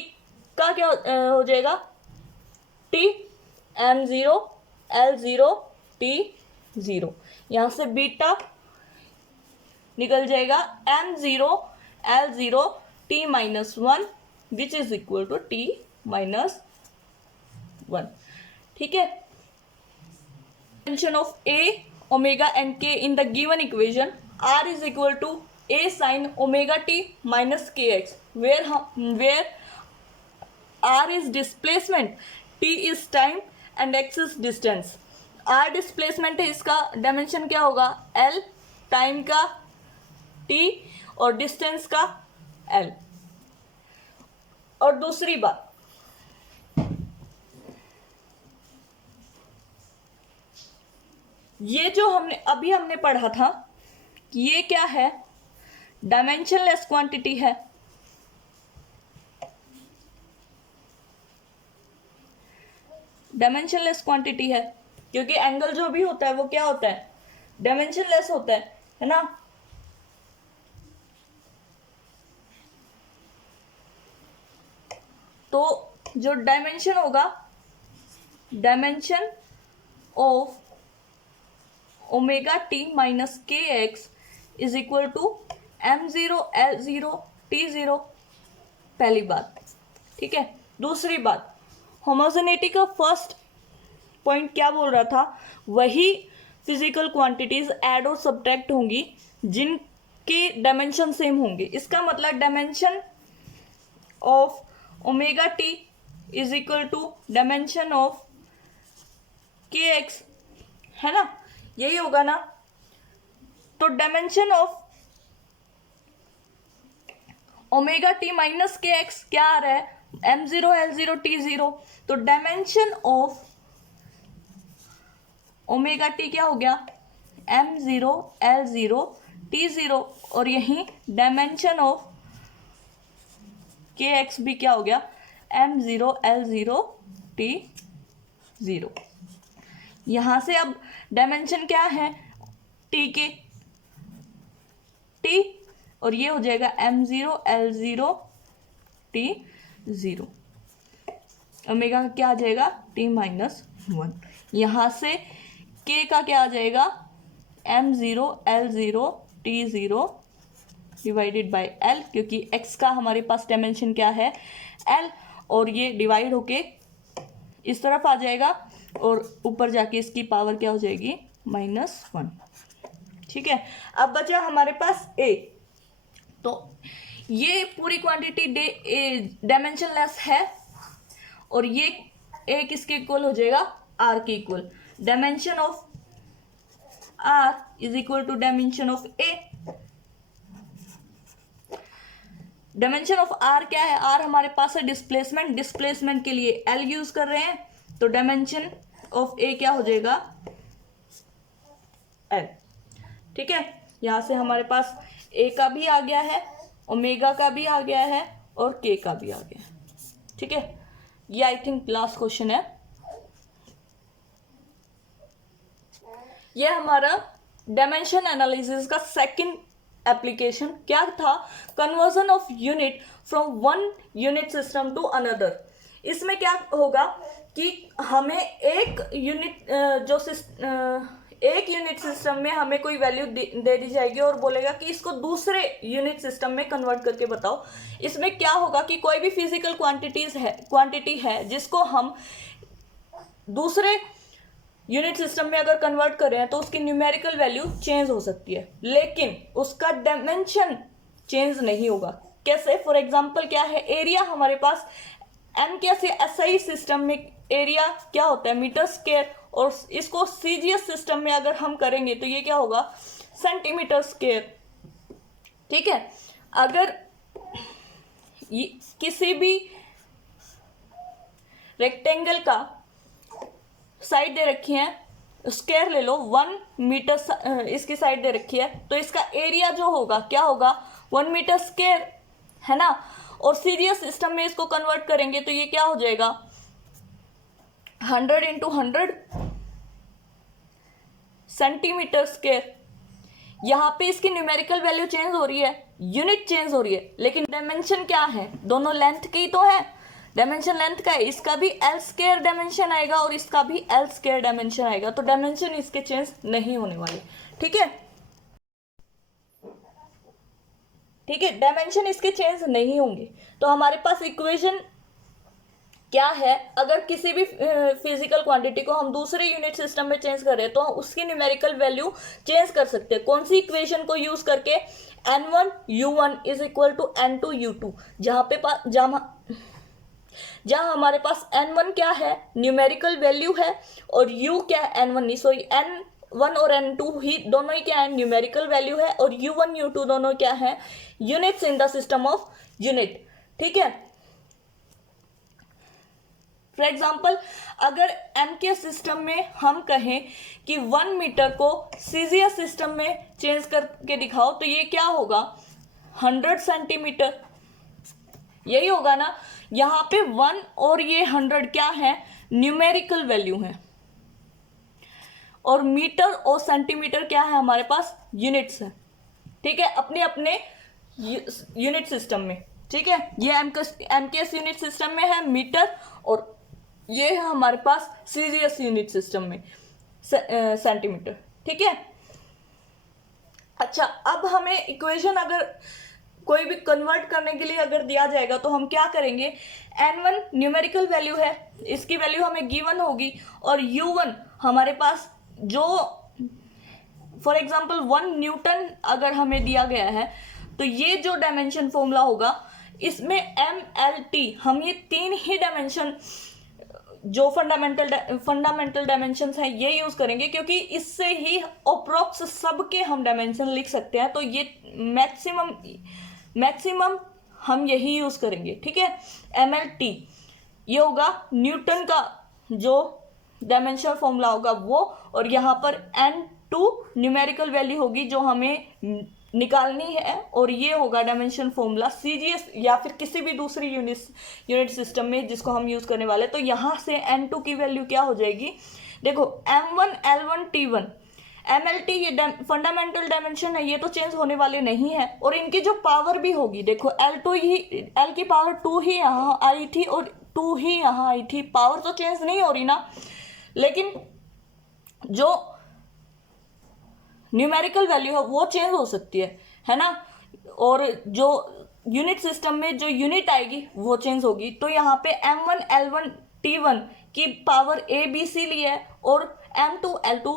का क्या हो जाएगा t m zero l zero t zero, यहां से बीटा निकल जाएगा m zero l zero t minus one which is equal to t minus one. ठीक है, dimension of a omega and k in the given equation are is equal to a sine omega t minus k x where r is displacement, t is time and x is distance. R displacement है, इसका डायमेंशन क्या होगा एल, टाइम का टी और डिस्टेंस का एल। और दूसरी बात, ये जो हमने पढ़ा था ये क्या है डायमेंशनलेस क्वांटिटी है। डायमेंशनलेस क्वांटिटी है क्योंकि एंगल जो भी होता है वो क्या होता है डायमेंशनलेस होता है ना। तो जो डायमेंशन होगा dimension of omega t minus k x is equal to m zero l zero T0, पहली बात, ठीक है। दूसरी बात, होमोजेनिटी का फर्स्ट पॉइंट क्या बोल रहा था, वही फिजिकल क्वांटिटीज ऐड और सब्ट्रैक्ट होंगी जिनके डायमेंशन सेम होंगे। इसका मतलब dimension of omega t is equal to dimension of k x, है ना, यही होगा ना। तो dimension of omega t minus k x क्या आ रहा है, m0 l0 t0। तो डायमेंशन ऑफ ओमेगा टी क्या हो गया, m0 l0 t0, और यही डायमेंशन ऑफ के एक्स भी क्या हो गया, m0 l0 t0। यहां से अब डायमेंशन क्या है t के, t, और ये हो जाएगा m0 l0 t0। ओमेगा का क्या आ जाएगा, t माइनस 1। यहां से k का क्या आ जाएगा, m0 l0 t0 divided by l, क्योंकि x का हमारे पास डायमेंशन क्या है, l, और ये डिवाइड होके इस तरफ आ जाएगा और ऊपर जाके इसकी पावर क्या हो जाएगी, -1, ठीक है। अब बचा हमारे पास a। तो ये पूरी क्वांटिटी डायमेंशन लेस है और ये a किसके इक्वल हो जाएगा, r के equal. Dimension of r is equal to dimension of a। Dimension of r क्या है, r हमारे पास है डिस्प्लेसमेंट, डिस्प्लेसमेंट के लिए l यूज कर रहे हैं, तो डायमेंशन ऑफ a क्या हो जाएगा, l, ठीक है। यहां से हमारे पास a का भी आ गया है, ओमेगा का भी आ गया है और k का भी आ गया है, ठीक है। ये आई थिंक लास्ट क्वेश्चन है। ये हमारा डायमेंशन एनालिसिस का सेकंड एप्लीकेशन क्या था, conversion of unit from one unit system to another. इसमें क्या होगा कि हमें एक यूनिट सिस्टम में हमें कोई वैल्यू दे दी जाएगी और बोलेगा कि इसको दूसरे यूनिट सिस्टम में कन्वर्ट करके बताओ। इसमें क्या होगा कि कोई भी फिजिकल क्वांटिटी है जिसको हम दूसरे यूनिट सिस्टम में अगर कन्वर्ट कर रहे हैं तो उसकी न्यूमेरिकल वैल्यू चेंज हो सकती है, लेकिन उसका डायमेंशन चेंज नहीं होगा। कैसे, फॉर एग्जांपल क्या है, एरिया हमारे पास एम के एसआई सिस्टम में एरिया क्या होता है, मीटर स्क्वायर, और इसको सीजीएस सिस्टम में अगर हम करेंगे तो ये क्या होगा, सेंटीमीटर स्क्वायर, ठीक है। अगर किसी भी रेक्टेंगल का साइड दे रखी है, स्क्वायर ले लो, 1 मीटर इसकी साइड दे रखी है, तो इसका एरिया जो होगा क्या होगा, 1 मीटर स्क्वायर, है ना। और सीरीज सिस्टम में इसको कन्वर्ट करेंगे तो ये क्या हो जाएगा, 100 × 100 सेंटीमीटर स्क्वायर। यहां पे इसकी न्यूमेरिकल वैल्यू चेंज हो रही है, यूनिट चेंज हो रही है, लेकिन डायमेंशन क्या है, दोनों लेंथ की तो है, डायमेंशन लेंथ का है। इसका भी एल स्क्वायर डायमेंशन आएगा और इसका भी एल स्क्वायर डायमेंशन आएगा, तो डायमेंशन इसके चेंज नहीं होने वाले, ठीक है, ठीक है, डायमेंशन इसके चेंज नहीं होंगे। तो हमारे पास इक्वेशन क्या है, अगर किसी भी फिजिकल क्वांटिटी को हम दूसरे यूनिट सिस्टम में चेंज कर रहे हैं तो उसकी न्यूमेरिकल वैल्यू चेंज कर सकते हैं। कौन सी इक्वेशन को यूज करके, n1 u1 is equal to n2 u2, जहां हमारे पास n1 क्या है, न्यूमेरिकल वैल्यू है, और u क्या है, n1 नहीं सॉरी n1 और n2 ही दोनों ही क्या है, न्यूमेरिकल वैल्यू है, और u1 u2 दोनों क्या है, units in the system of unit, ठीक है। फॉर एग्जाम्पल अगर एम के सिस्टम में हम कहें कि 1 मीटर को सीजीएस सिस्टम में चेंज करके दिखाओ, तो ये क्या होगा, 100 सेंटीमीटर, यही होगा ना। यहां पे 1 और ये 100 क्या है, न्यूमेरिकल वैल्यू है, और मीटर और सेंटीमीटर क्या है, हमारे पास यूनिट्स है, ठीक है, अपने अपने यूनिट सिस्टम में, ठीक है। ये एमकेएस यूनिट सिस्टम में है मीटर, और ये है हमारे पास सीजीएस यूनिट सिस्टम में सेंटीमीटर, ठीक है। अच्छा, अब हमें इक्वेशन अगर कोई भी कन्वर्ट करने के लिए अगर दिया जाएगा तो हम क्या करेंगे, n1 न्यूमेरिकल वैल्यू है, इसकी वैल्यू हमें गिवन होगी, और u1 हमारे पास जो फॉर एग्जांपल 1 न्यूटन अगर हमें दिया गया है, तो ये जो डायमेंशन फॉर्मूला होगा इसमें MLT, हम ये 3 ही डायमेंशन जो फंडामेंटल डायमेंशंस हैं ये यूज करेंगे, क्योंकि इससे ही अप्रोक्स सबके हम डायमेंशन लिख सकते हैं, तो ये मैक्सिमम हम यही यूज करेंगे, ठीक है। MLT ये होगा न्यूटन का जो डायमेंशन फॉर्मूला होगा वो, और यहाँ पर n2 न्यूमेरिकल वैल्यू होगी जो हमें निकालनी है, और ये होगा डायमेंशन फॉर्मूला CGS या फिर किसी भी दूसरी यूनिट सिस्टम में जिसको हम यूज करने वाले। तो यहाँ से n2 की वैल्यू क्या हो जाएगी, देखो m1 L1 T1 MLT ये फंडामेंटल डायमेंशन है, ये तो चेंज होने वाले नहीं है, और इनकी जो पावर भी होगी, देखो L की पावर 2 ही यहाँ आई थी और 2 ही यहाँ आई थी, पावर तो चेंज नहीं हो रही ना, लेकिन जो न्यूमेरिकल वैल्यू है वो चेंज हो सकती है ना, और जो यूनिट सिस्टम में जो यूनिट आएगी वो चेंज होगी। तो यहाँ पे M1 L1 T1 की पावर ABC ली है, और M2 L2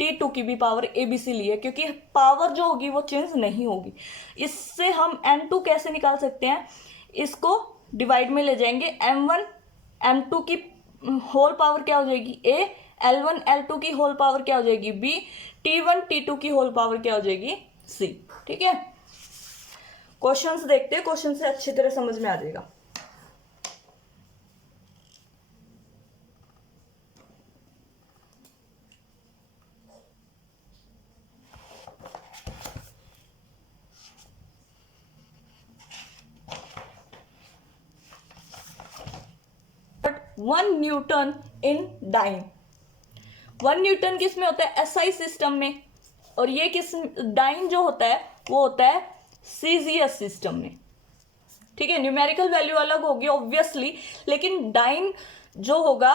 T2 की भी पावर ABC ली है, क्योंकि पावर जो होगी वो चेंज नहीं होगी। इससे हम N2 कैसे निकाल सकते हैं, इसको डिवाइड में ले जाएंगे, M1 M2 की होल पावर क्या हो जाएगी A, L1 L2 की होल पावर क्या हो जाएगी B, T1 T2 की होल पावर क्या हो जाएगी C, ठीक है। क्वेश्चंस देखते हैं, क्वेश्चन से अच्छी तरह समझ में आ जाएगा। वन न्यूटन इन डाइन, 1 न्यूटन किस में होता है, SI सिस्टम में, और ये किस डाइन जो होता है वो होता है CGS सिस्टम में, ठीक है। न्यूमेरिकल वैल्यू अलग होगी ऑब्वियसली, लेकिन डाइन जो होगा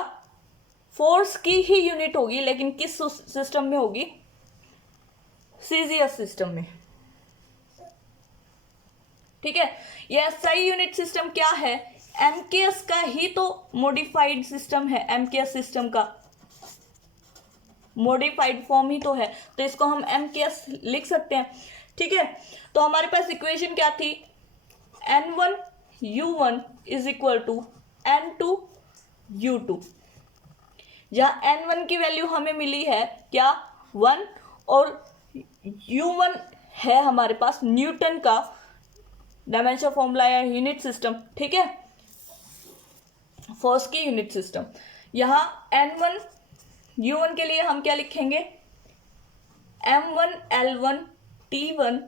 फोर्स की ही यूनिट होगी, लेकिन किस सिस्टम में होगी, CGS सिस्टम में, ठीक है। ये SI यूनिट सिस्टम क्या है, MKS का ही तो मॉडिफाइड सिस्टम है, MKS सिस्टम का मॉडिफाइड फॉर्म ही तो है, तो इसको हम MKS लिख सकते हैं, ठीक है। तो हमारे पास इक्वेशन क्या थी, N1 U1 is equal to N2 U2, जहाँ N1 की वैल्यू हमें मिली है क्या 1, और U1 है हमारे पास न्यूटन का डायमेंशन फॉर्मूला या यूनिट सिस्टम, ठीक है, फोर्स की यूनिट सिस्टम। यहाँ N1 U1 के लिए हम क्या लिखेंगे, M1 L1 T1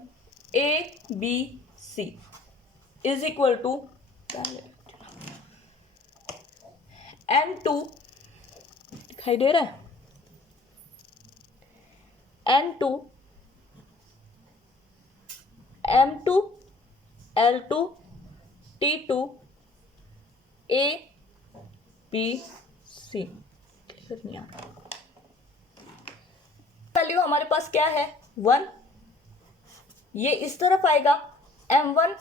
ABC is equal to N2, दिखाई दे रहा है, N2 M2 L2 T2 ABC, value हमारे पास क्या है 1, ये इस तरफ आएगा M1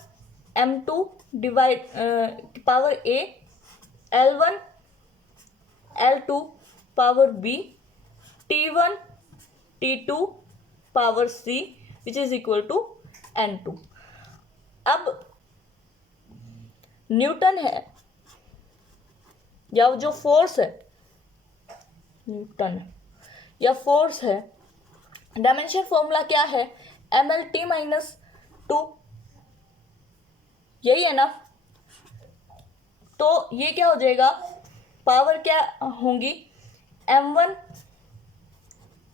M2 divide power A, L1 L2 power B, T1 T2 power C which is equal to N2। अब न्यूटन है या जो फोर्स है, न्यूटन या फोर्स है, डायमेंशन फॉर्मूला क्या है, MLT माइनस 2, यही है ना। तो ये क्या हो जाएगा, पावर क्या होंगी M1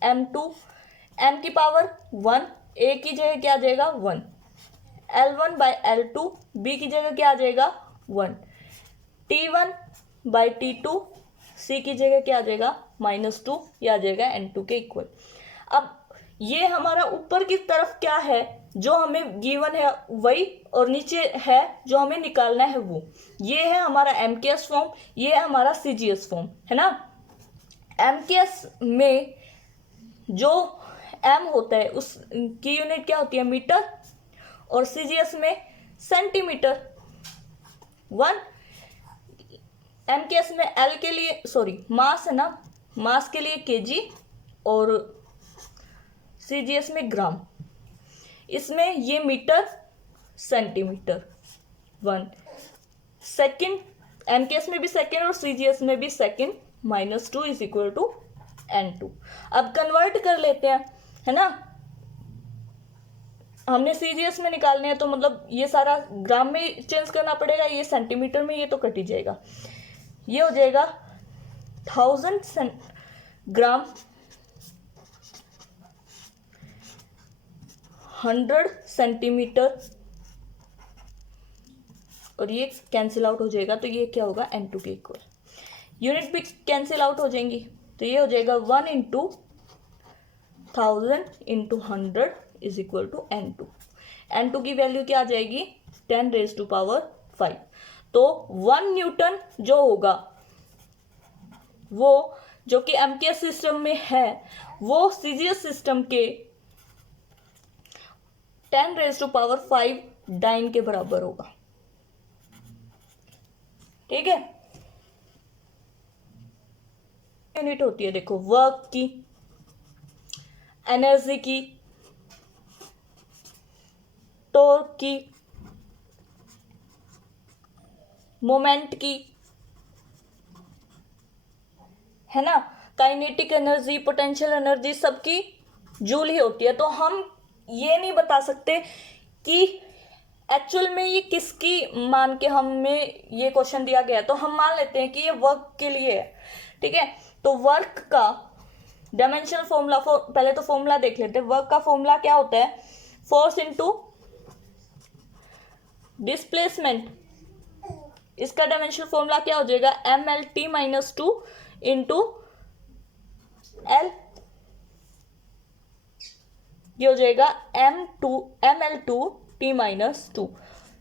M2, M की पावर 1, A की जगह क्या आ जाएगा 1, L1 बाई L2, B की जगह क्या आ जाएगा 1, T1 बाई T2, C की जगह क्या आ जाएगा -2, यह आ जाएगा N2 के इक्वल। अब ये हमारा ऊपर की तरफ क्या है जो हमें गिवन है वही, और नीचे है जो हमें निकालना है वो, ये है हमारा MKS फॉर्म, ये है हमारा CGS फॉर्म, है ना। MKS में जो M होता है उसकी यूनिट क्या होती है मीटर, और सीजीएस में सेंटीमीटर। 1 एमकेएस में एल के लिए मास है ना, मास के लिए केजी और सीजीएस में ग्राम। इसमें ये मीटर सेंटीमीटर। 1 सेकेंड, एमकेएस में भी सेकेंड और सीजीएस में भी second, -2 is equal to N2। अब कन्वर्ट कर लेते हैं, है ना। हमने सीजीएस में निकालने हैं तो मतलब ये सारा ग्राम में चेंज करना पड़ेगा, ये सेंटीमीटर में, ये तो कट ही जाएगा। ये हो जाएगा 1000 ग्राम 100 सेंटीमीटर, और ये कैंसिल आउट हो जाएगा, तो ये क्या होगा N2 के इक्वल। यूनिट भी कैंसिल आउट हो जाएंगी, तो ये हो जाएगा 1 × 1000 × 100 is equal to N2। N2 की वैल्यू क्या आ जाएगी 10⁵ तो 1 न्यूटन जो होगा वो जो कि एमकेएस सिस्टम में है वो सीजीएस सिस्टम के 10⁵ डाइन के बराबर होगा। ठीक है, यूनिट होती है देखो वर्क की, एनर्जी की, टॉर्क की, मोमेंट की, है ना, काइनेटिक एनर्जी, पोटेंशियल एनर्जी, सबकी जूल ही होती है। तो हम ये नहीं बता सकते कि एक्चुअल में ये किसकी मान के हमें ये क्वेश्चन दिया गया, तो हम मान लेते हैं कि ये वर्क के लिए है। ठीक है, तो वर्क का डायमेंशनल फॉर्मूला, पहले तो फॉर्मूला देख लेते हैं। वर्क का फॉर्मूला क्या होता है, फोर्स इनटू डिस्प्लेसमेंट। इसका डायमेंशनल फॉर्मूला क्या हो जाएगा, MLT - 2 इंटू L, ये हो जाएगा ML2T - 2,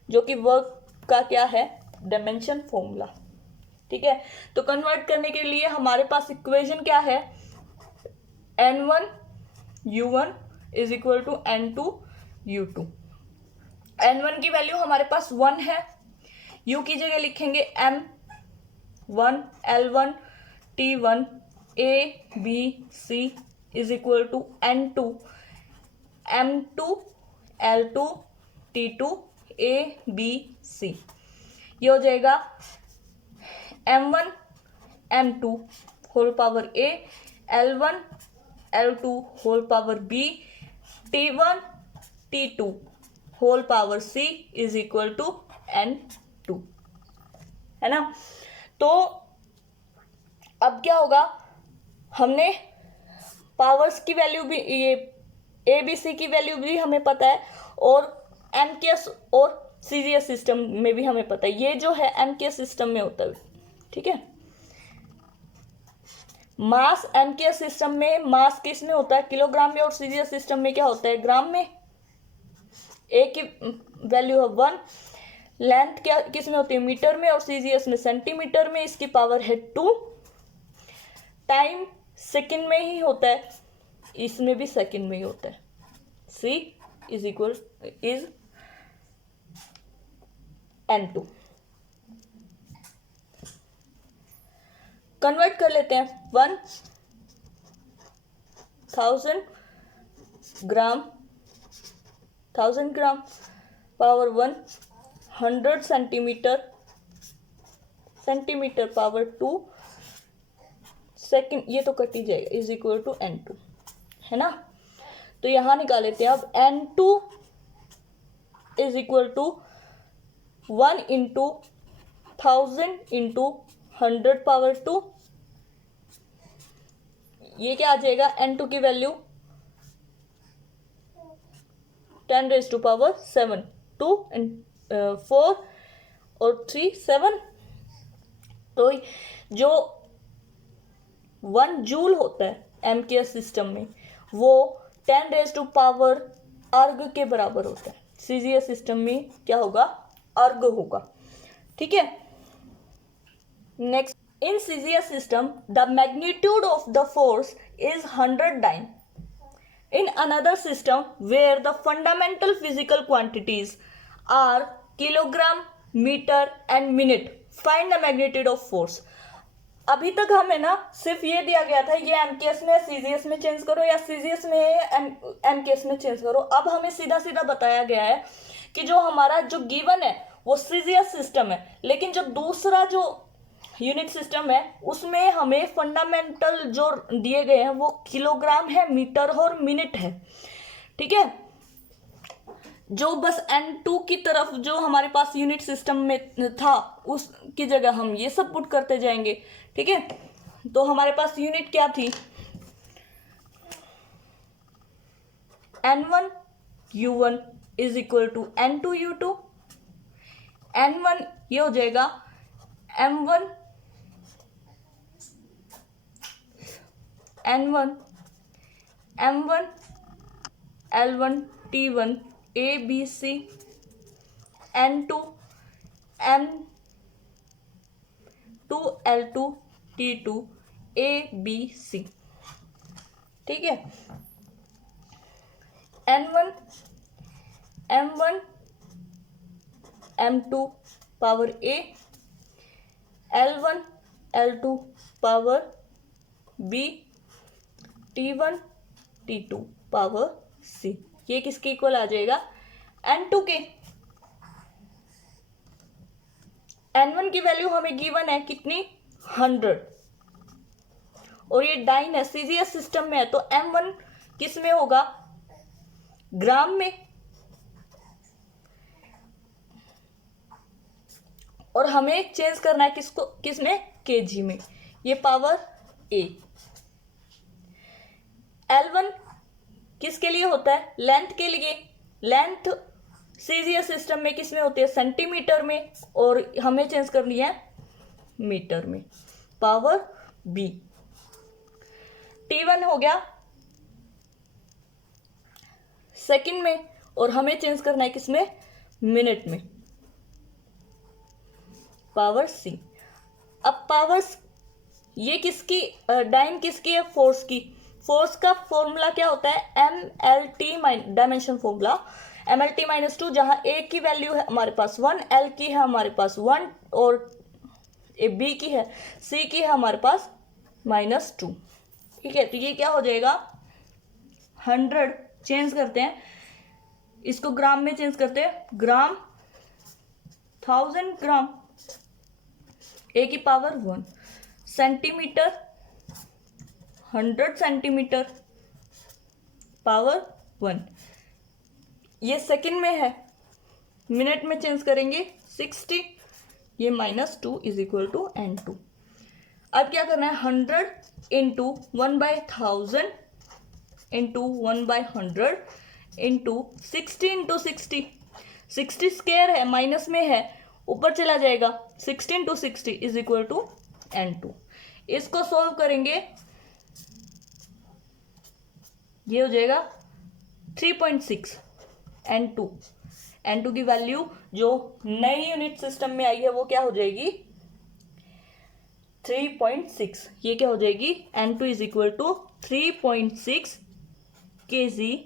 जो कि वर्क का क्या है डायमेंशन फॉर्मूला। ठीक है, तो कन्वर्ट करने के लिए हमारे पास इक्वेशन क्या है, N1 U1 is equal to N2 U2। N1 की वैल्यू हमारे पास 1 है, U की जगह लिखेंगे M1 L1 T1 A B C is equal to N2 M2 L2 T2 A B C। ये हो जाएगा M1 M2 whole power A, L1 L2 whole power B, T1 T2 whole power C is equal to N2, है ना। तो अब क्या होगा, हमने पावर्स की वैल्यू भी, ये ABC की वैल्यू भी हमें पता है, और एमकेएस और सीजीएस सिस्टम में भी हमें पता है। ये जो है एमकेएस सिस्टम में होता है। ठीक है, मास एमकेएस सिस्टम में मास किस में होता है, किलोग्राम में, और सीजीएस सिस्टम में क्या होता है, ग्राम में। ए की वैल्यू है 1, लेंथ क्या किस में होती है, मीटर में, और सीजीएस में सेंटीमीटर में। इसकी पावर है 2, टाइम सेकंड में ही होता है, इसमें भी सेकंड में ही होता है। C is equal is N2। Convert कर लेते हैं, 1000 ग्राम पावर 1, 100 सेंटीमीटर पावर 2 सेकंड, ये तो कट ही जाएगा, इज इक्वल टू N2, है ना। तो यहां निकाल लेते हैं अब, N2 is equal to 1 × 1000 × 100 power 2। ये क्या आ जाएगा, N2 की वैल्यू 10⁻⁷, 2 and 4 और 3 7। तो जो 1 जूल होता है एमकेएस सिस्टम में, वो 10⁻⁴ अर्ग के बराबर होता है। सीजीएस सिस्टम में क्या होगा, अर्ग होगा। ठीक है, next, in CGS system the magnitude of the force is 100 dyne. In another system where the fundamental physical quantities are kilogram, meter and minute, find the magnitude of force. अभी तक हमें ना सिर्फ ये दिया गया था ये एमकेएस में सीजीएस में चेंज करो या सीजीएस में एमकेएस में चेंज करो. अब हमें सीधा सीधा बताया गया है कि जो हमारा जो गिवन है वो सीजीएस सिस्टम है, लेकिन जो दूसरा जो यूनिट सिस्टम है उसमें हमें फंडामेंटल जो दिए गए हैं वो किलोग्राम है, मीटर और मिनट है. ठीक है, जो बस N2 की तरफ जो हमारे पास यूनिट सिस्टम में था उसकी जगह हम ये सब पुट करते जाएंगे. ठीक है, तो हमारे पास यूनिट क्या थी, N1 U1 is equal to N2 U2. N1 ये हो जाएगा M1 N1 M1 L1 T1 A B C, N2 M2 L2 T2 A B C. ठीक है, N1 M1 M2 power A, L1 L2 power B, T1 T2 power C. ये किसके इक्वल आ जाएगा, N2 के. N1 की वैल्यू हमें गिवन है कितनी, 100, और ये डाइन है सीजीएस सिस्टम में है, तो M1 किस में होगा, ग्राम में, और हमें चेंज करना है किसको, किसमें, केजी में. ये पावर A. L1 किसके लिए होता है, लेंथ के लिए. लेंथ सीजीएस सिस्टम में किस में होती है, सेंटीमीटर में, और हमें चेंज करनी है मीटर में, पावर B. T1 हो गया सेकंड में, और हमें चेंज करना है किसमें, मिनट में, पावर C. अब पावर्स ये किसकी, डाइन किसकी है, फोर्स की. फोर्स का फॉर्मूला क्या होता है, MLT डायमेंशन फॉर्मूला, MLT-2, जहां A की वैल्यू है हमारे पास 1, L की है हमारे पास 1, और B की है, C की है हमारे पास -2. ठीक है, तो ये क्या हो जाएगा, 100 चेंज करते हैं इसको ग्राम में, चेंज करते हैं ग्राम, 1000 ग्राम, A की पावर 1, सेंटीमीटर 100 सेंटीमीटर, पावर 1. ये सेकंड में है, मिनट में चेंज करेंगे 60, ये -2 इज इक्वल टू N2. अब क्या करना है, 100 into 1/1000 into 1/100 into 60 into 60. 60 square है, माइनस में है, ऊपर चला जाएगा, 60 into 60 is equal to N2. इसको सॉल्व करेंगे, ये हो जाएगा 3.6 N2. N2 की वैल्यू जो नई यूनिट सिस्टम में आई है वो क्या हो जाएगी, 3.6. ये क्या हो जाएगी, N2 is equal to 3.6 kg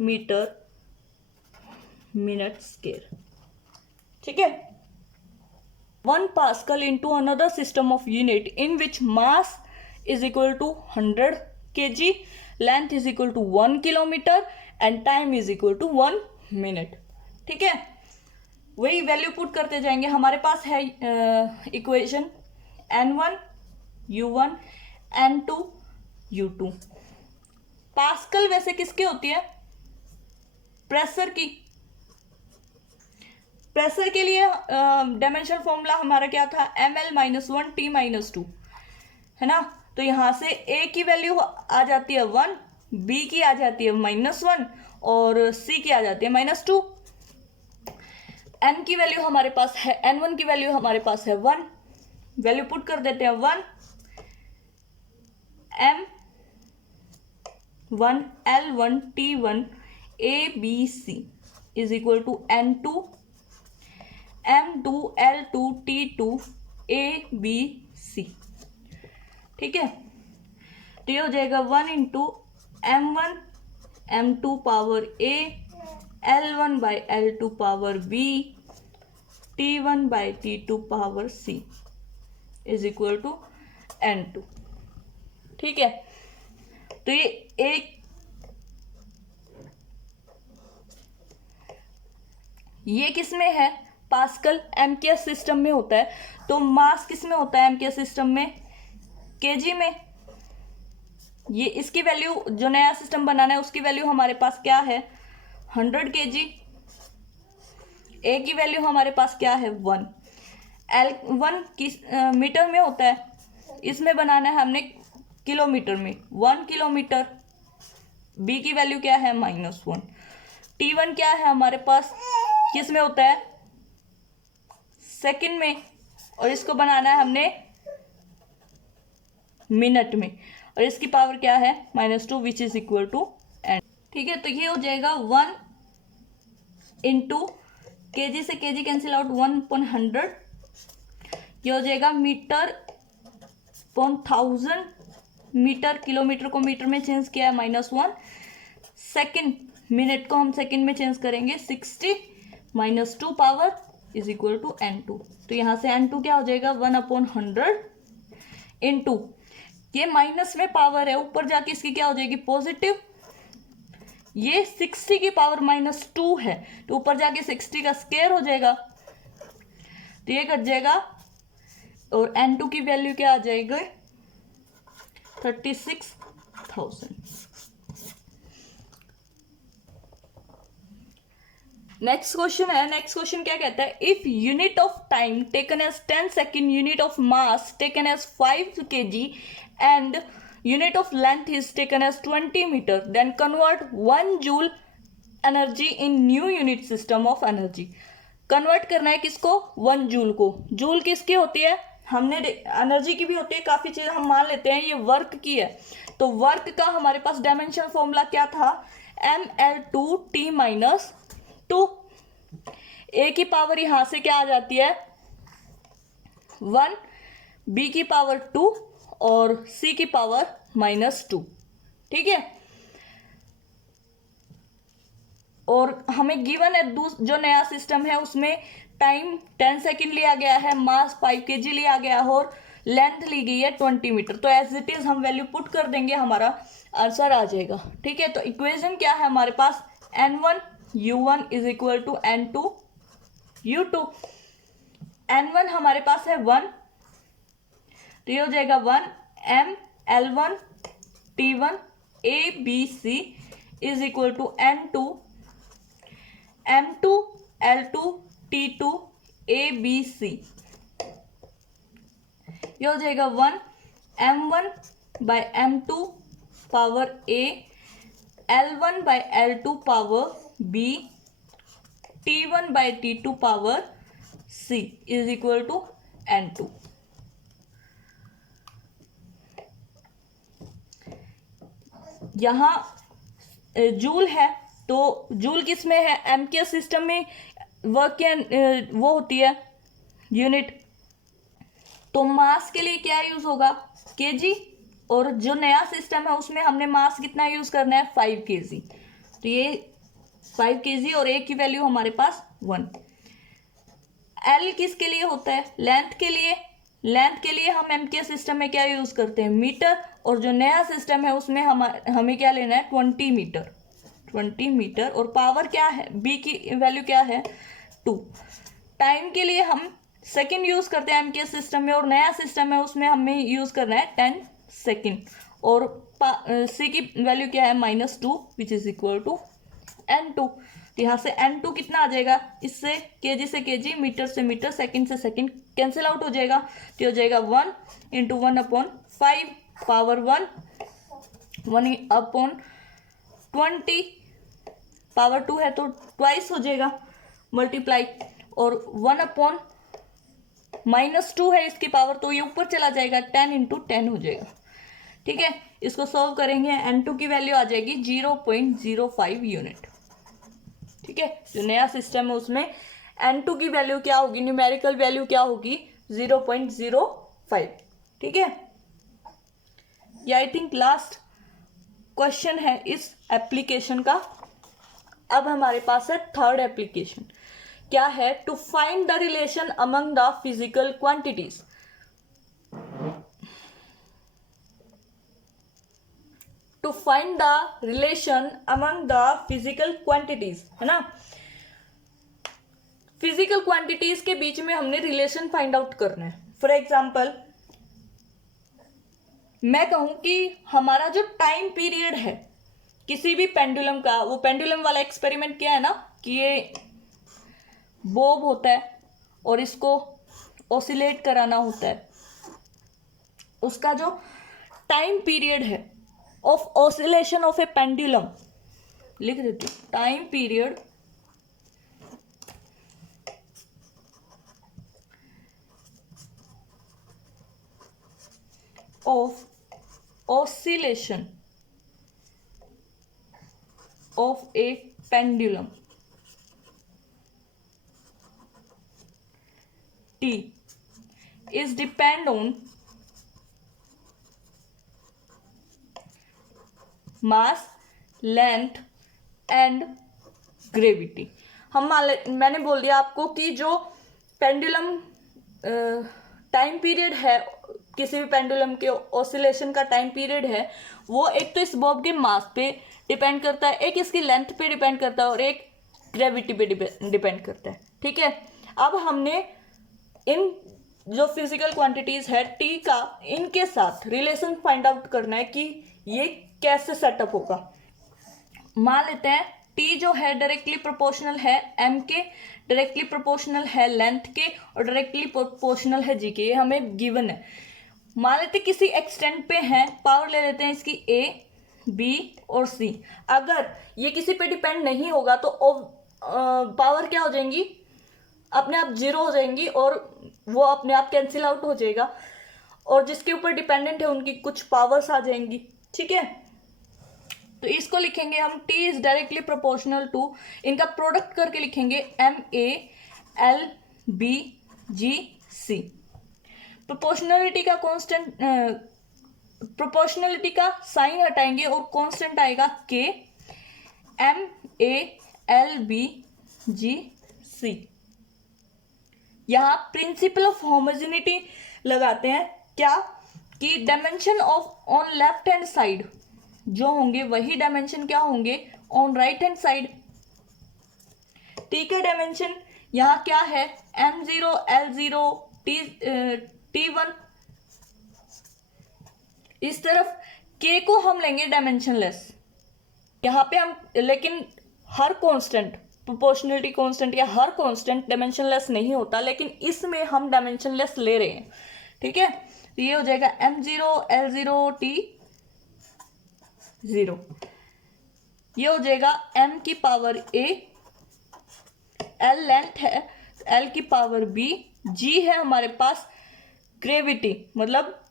metre minute square. ठीक है, 1 Pascal into another system of unit in which mass is equal to 100 kg, length is equal to 1 kilometer and time is equal to 1 minute. ठीक है, वही वैल्यू पुट करते जाएंगे. हमारे पास है equation N1 U1 N2 U2. Pascal वैसे किसकी होती है, प्रेशर की. प्रेशर के लिए डायमेंशन फॉर्मूला हमारा क्या था, ML-1 T-2, है ना. तो यहां से A की वैल्यू आ जाती है 1, B की आ जाती है -1 और C की आ जाती है -2. N की वैल्यू हमारे पास है, N1 की वैल्यू हमारे पास है 1, वैल्यू पुट कर देते हैं 1, M1 L1 T1 ABC is equal to N2 M2 L2 T2 ABC. ठीक है, तो ये हो जाएगा 1 into M1 m2 power a, l1 by l2 power b, t1 by t2 power c is equal to n2। ठीक है, तो ये एक ये किस में है, पास्कल एमकेएस सिस्टम में होता है। तो मास किस में होता है एमकेएस सिस्टम में, केजी में। ये इसकी वैल्यू, जो नया सिस्टम बनाना है उसकी वैल्यू हमारे पास क्या है, 100 केजी। ए की वैल्यू हमारे पास क्या है, 1। L1 मीटर में होता है, इसमें बनाना है हमने किलोमीटर में, 1 किलोमीटर। बी की वैल्यू क्या है, -1। T1 क्या है हमारे पास, किस में होता है, सेकंड में, और इसको बनाना है हमने मिनट में, और इसकी पावर क्या है, -2 which is equal to n। ठीक है, तो ये हो जाएगा 1 इंटू केजी से केजी कैंसिल आउट, 1/100। ये हो जाएगा मीटर पॉन 1000, मीटर, किलोमीटर को मीटर में चेंज किया है -1। सेकंड, मिनट को हम सेकंड में चेंज करेंगे, 60 -2 power is equal to n2। तो यहाँ से n2 क्या हो जाएगा, 1/100 इंटू, ये माइनस में पावर है, ऊपर जाके इसकी क्या हो जाएगी, पॉजिटिव। ये 60 की पावर -2 है, तो ऊपर जाके 60 का स्क्वायर हो जाएगा, तो ये कट जाएगा, और n2 की वैल्यू क्या आ जाएगी, 36,000। नेक्स्ट क्वेश्चन है, नेक्स्ट क्वेश्चन क्या कहता है, if unit of time taken as 10 second, unit of mass taken as 5 kg and unit of length is taken as 20 metre, then convert 1 joule energy in new unit system of energy. Convert करना है किसको, 1 जूल को। जूल किसकी होती है, हमने एनर्जी की भी होती है, काफी चीजें हम मान लेते हैं, ये वर्क की है। तो वर्क का हमारे पास डायमेंशन फॉर्मूला क्या था, ml2t-2। ए की पावर यहां से क्या आ जाती है, 1, बी की पावर 2 और सी की पावर -2। ठीक है, और हमें गिवन है जो नया सिस्टम है उसमें टाइम 10 सेकेंड लिया गया है, मास 5 kg लिया गया है, और लेंथ ली गई है 20 मीटर। तो एज इट इज हम वैल्यू पुट कर देंगे, हमारा आंसर आ जाएगा। ठीक है, तो इक्वेशन क्या है हमारे पास, n1 u1 is equal to n2 u2। n1 हमारे पास है 1, तो ये हो जाएगा 1 m l1 t1 a b c is equal to n2 m2 l2 t2 a b c। ये हो जाएगा 1 m1 by m2 power a, l1 by l2 power b, t1 by t2 power c is equal to n2। यहाँ जूल है, तो जूल किस में है, एमकेएस सिस्टम में वर्क वो होती है यूनिट। तो मास के लिए क्या यूज होगा, केजी, और जो नया सिस्टम है उसमें हमने मास कितना यूज करना है, 5 kg। तो ये 5 kg और ए की वैल्यू हमारे पास 1। एल किसके लिए होता है, लेंथ के लिए। लेंथ के लिए हम एमकेएस सिस्टम में क्या यूज करते हैं, मीटर, और जो नया सिस्टम है उसमें हमें क्या लेना है, 20 मीटर। 20 मीटर, और पावर क्या है, बी की वैल्यू क्या है, 2। टाइम के लिए हम सेकंड यूज करते हैं एमकेएस सिस्टम में, और नया सिस्टम है उसमें हमें यूज करना है 10 सेकंड, और सी की वैल्यू क्या है, -2 which is equal to n2। तो यहाँ से n2 कितना आ जाएगा, इससे केजी से केजी, मीटर से मीटर, सेकंड से सेकंड कैंसिल आउट हो जाएगा, तो हो जाएगा 1 इंटू 1/5 पावर 1, 1/20 पावर 2 है तो ट्वाइस हो जाएगा मल्टीप्लाई, और 1/-2 है इसकी पावर, तो ये ऊपर चला जाएगा, 10 इंटू 10 हो जाएगा। ठीक है, इसको सॉल्व करेंगे, n2 की वैल्यू आ जाएगी 0.05 यूनिट। ठीक है, जो नया सिस्टम है उसमें n2 की वैल्यू क्या होगी, न्यूमेरिकल वैल्यू क्या होगी, 0.05। ठीक है, ये आई थिंक लास्ट क्वेश्चन है इस एप्लीकेशन का। अब हमारे पास है थर्ड एप्लीकेशन, क्या है? To find the relation among the physical quantities. To find the relation among the physical quantities, है ना। फिजिकल क्वांटिटीज के बीच में हमने रिलेशन फाइंड आउट करना है। फॉर एग्जाम्पल, मैं कहूं कि हमारा जो टाइम पीरियड है किसी भी पेंडुलम का, वो पेंडुलम वाला एक्सपेरिमेंट क्या है ना, कि ये बोब होता है और इसको ऑसिलेट कराना होता है। उसका जो टाइम पीरियड है of oscillation of A pendulum, लिख देती हूँ, time period of oscillation of a pendulum T is depend on mass, length and gravity। मैंने बोल दिया आपको कि जो पेंडुलम टाइम पीरियड है, किसी भी पेंडुलम के ऑसिलेशन का टाइम पीरियड है, वो एक तो इस बॉब के मास पे डिपेंड करता है, एक इसकी लेंथ पे डिपेंड करता है और एक ग्रेविटी पे डिपेंड करता है। ठीक है, अब हमने इन जो फिजिकल क्वांटिटीज है टी का, इनके साथ रिलेशन फाइंड आउट करना है कि ये कैसे सेटअप होगा। मान लेते हैं टी जो है डायरेक्टली प्रोपोर्शनल है एम के, डायरेक्टली प्रोपोर्शनल है लेंथ के और डायरेक्टली प्रोपोर्शनल है जी के, ये हमें गिवन है। मान लेते किसी एक्सटेंट पे है, पावर ले लेते हैं इसकी ए, बी और सी। अगर ये किसी पे डिपेंड नहीं होगा तो पावर क्या हो जाएंगी, अपने आप जीरो हो जाएंगी और वो अपने आप कैंसिल आउट हो जाएगा, और जिसके ऊपर डिपेंडेंट है उनकी कुछ पावर्स आ जाएंगी। ठीक है, तो इसको लिखेंगे हम T is directly proportional to, इनका प्रोडक्ट करके लिखेंगे MALBGC। प्रोपोर्शनलिटी का कांस्टेंट, प्रोपोर्शनलिटी का साइन हटाएंगे और कांस्टेंट आएगा K, MALBGC। यहाँ प्रिंसिपल ऑफ होमोजेनिटी लगाते हैं, क्या कि dimension of on left hand side जो होंगे वही डायमेंशन क्या होंगे on right hand side. T का डायमेंशन यहाँ क्या है, M0, L0, T1। इस तरफ K को हम लेंगे डायमेंशनलेस, यहाँ पे हम, लेकिन हर कांस्टेंट, प्रोपोर्शनलिटी कांस्टेंट या हर कांस्टेंट डायमेंशनलेस नहीं होता, लेकिन इसमें हम डायमेंशनलेस ले रहे हैं। ठीक है, तो ये हो जाएगा M0, L0, T0। ये हो जाएगा M की पावर A, L लेंथ है, L की पावर B, G है हमारे पास ग्रेविटी मतलब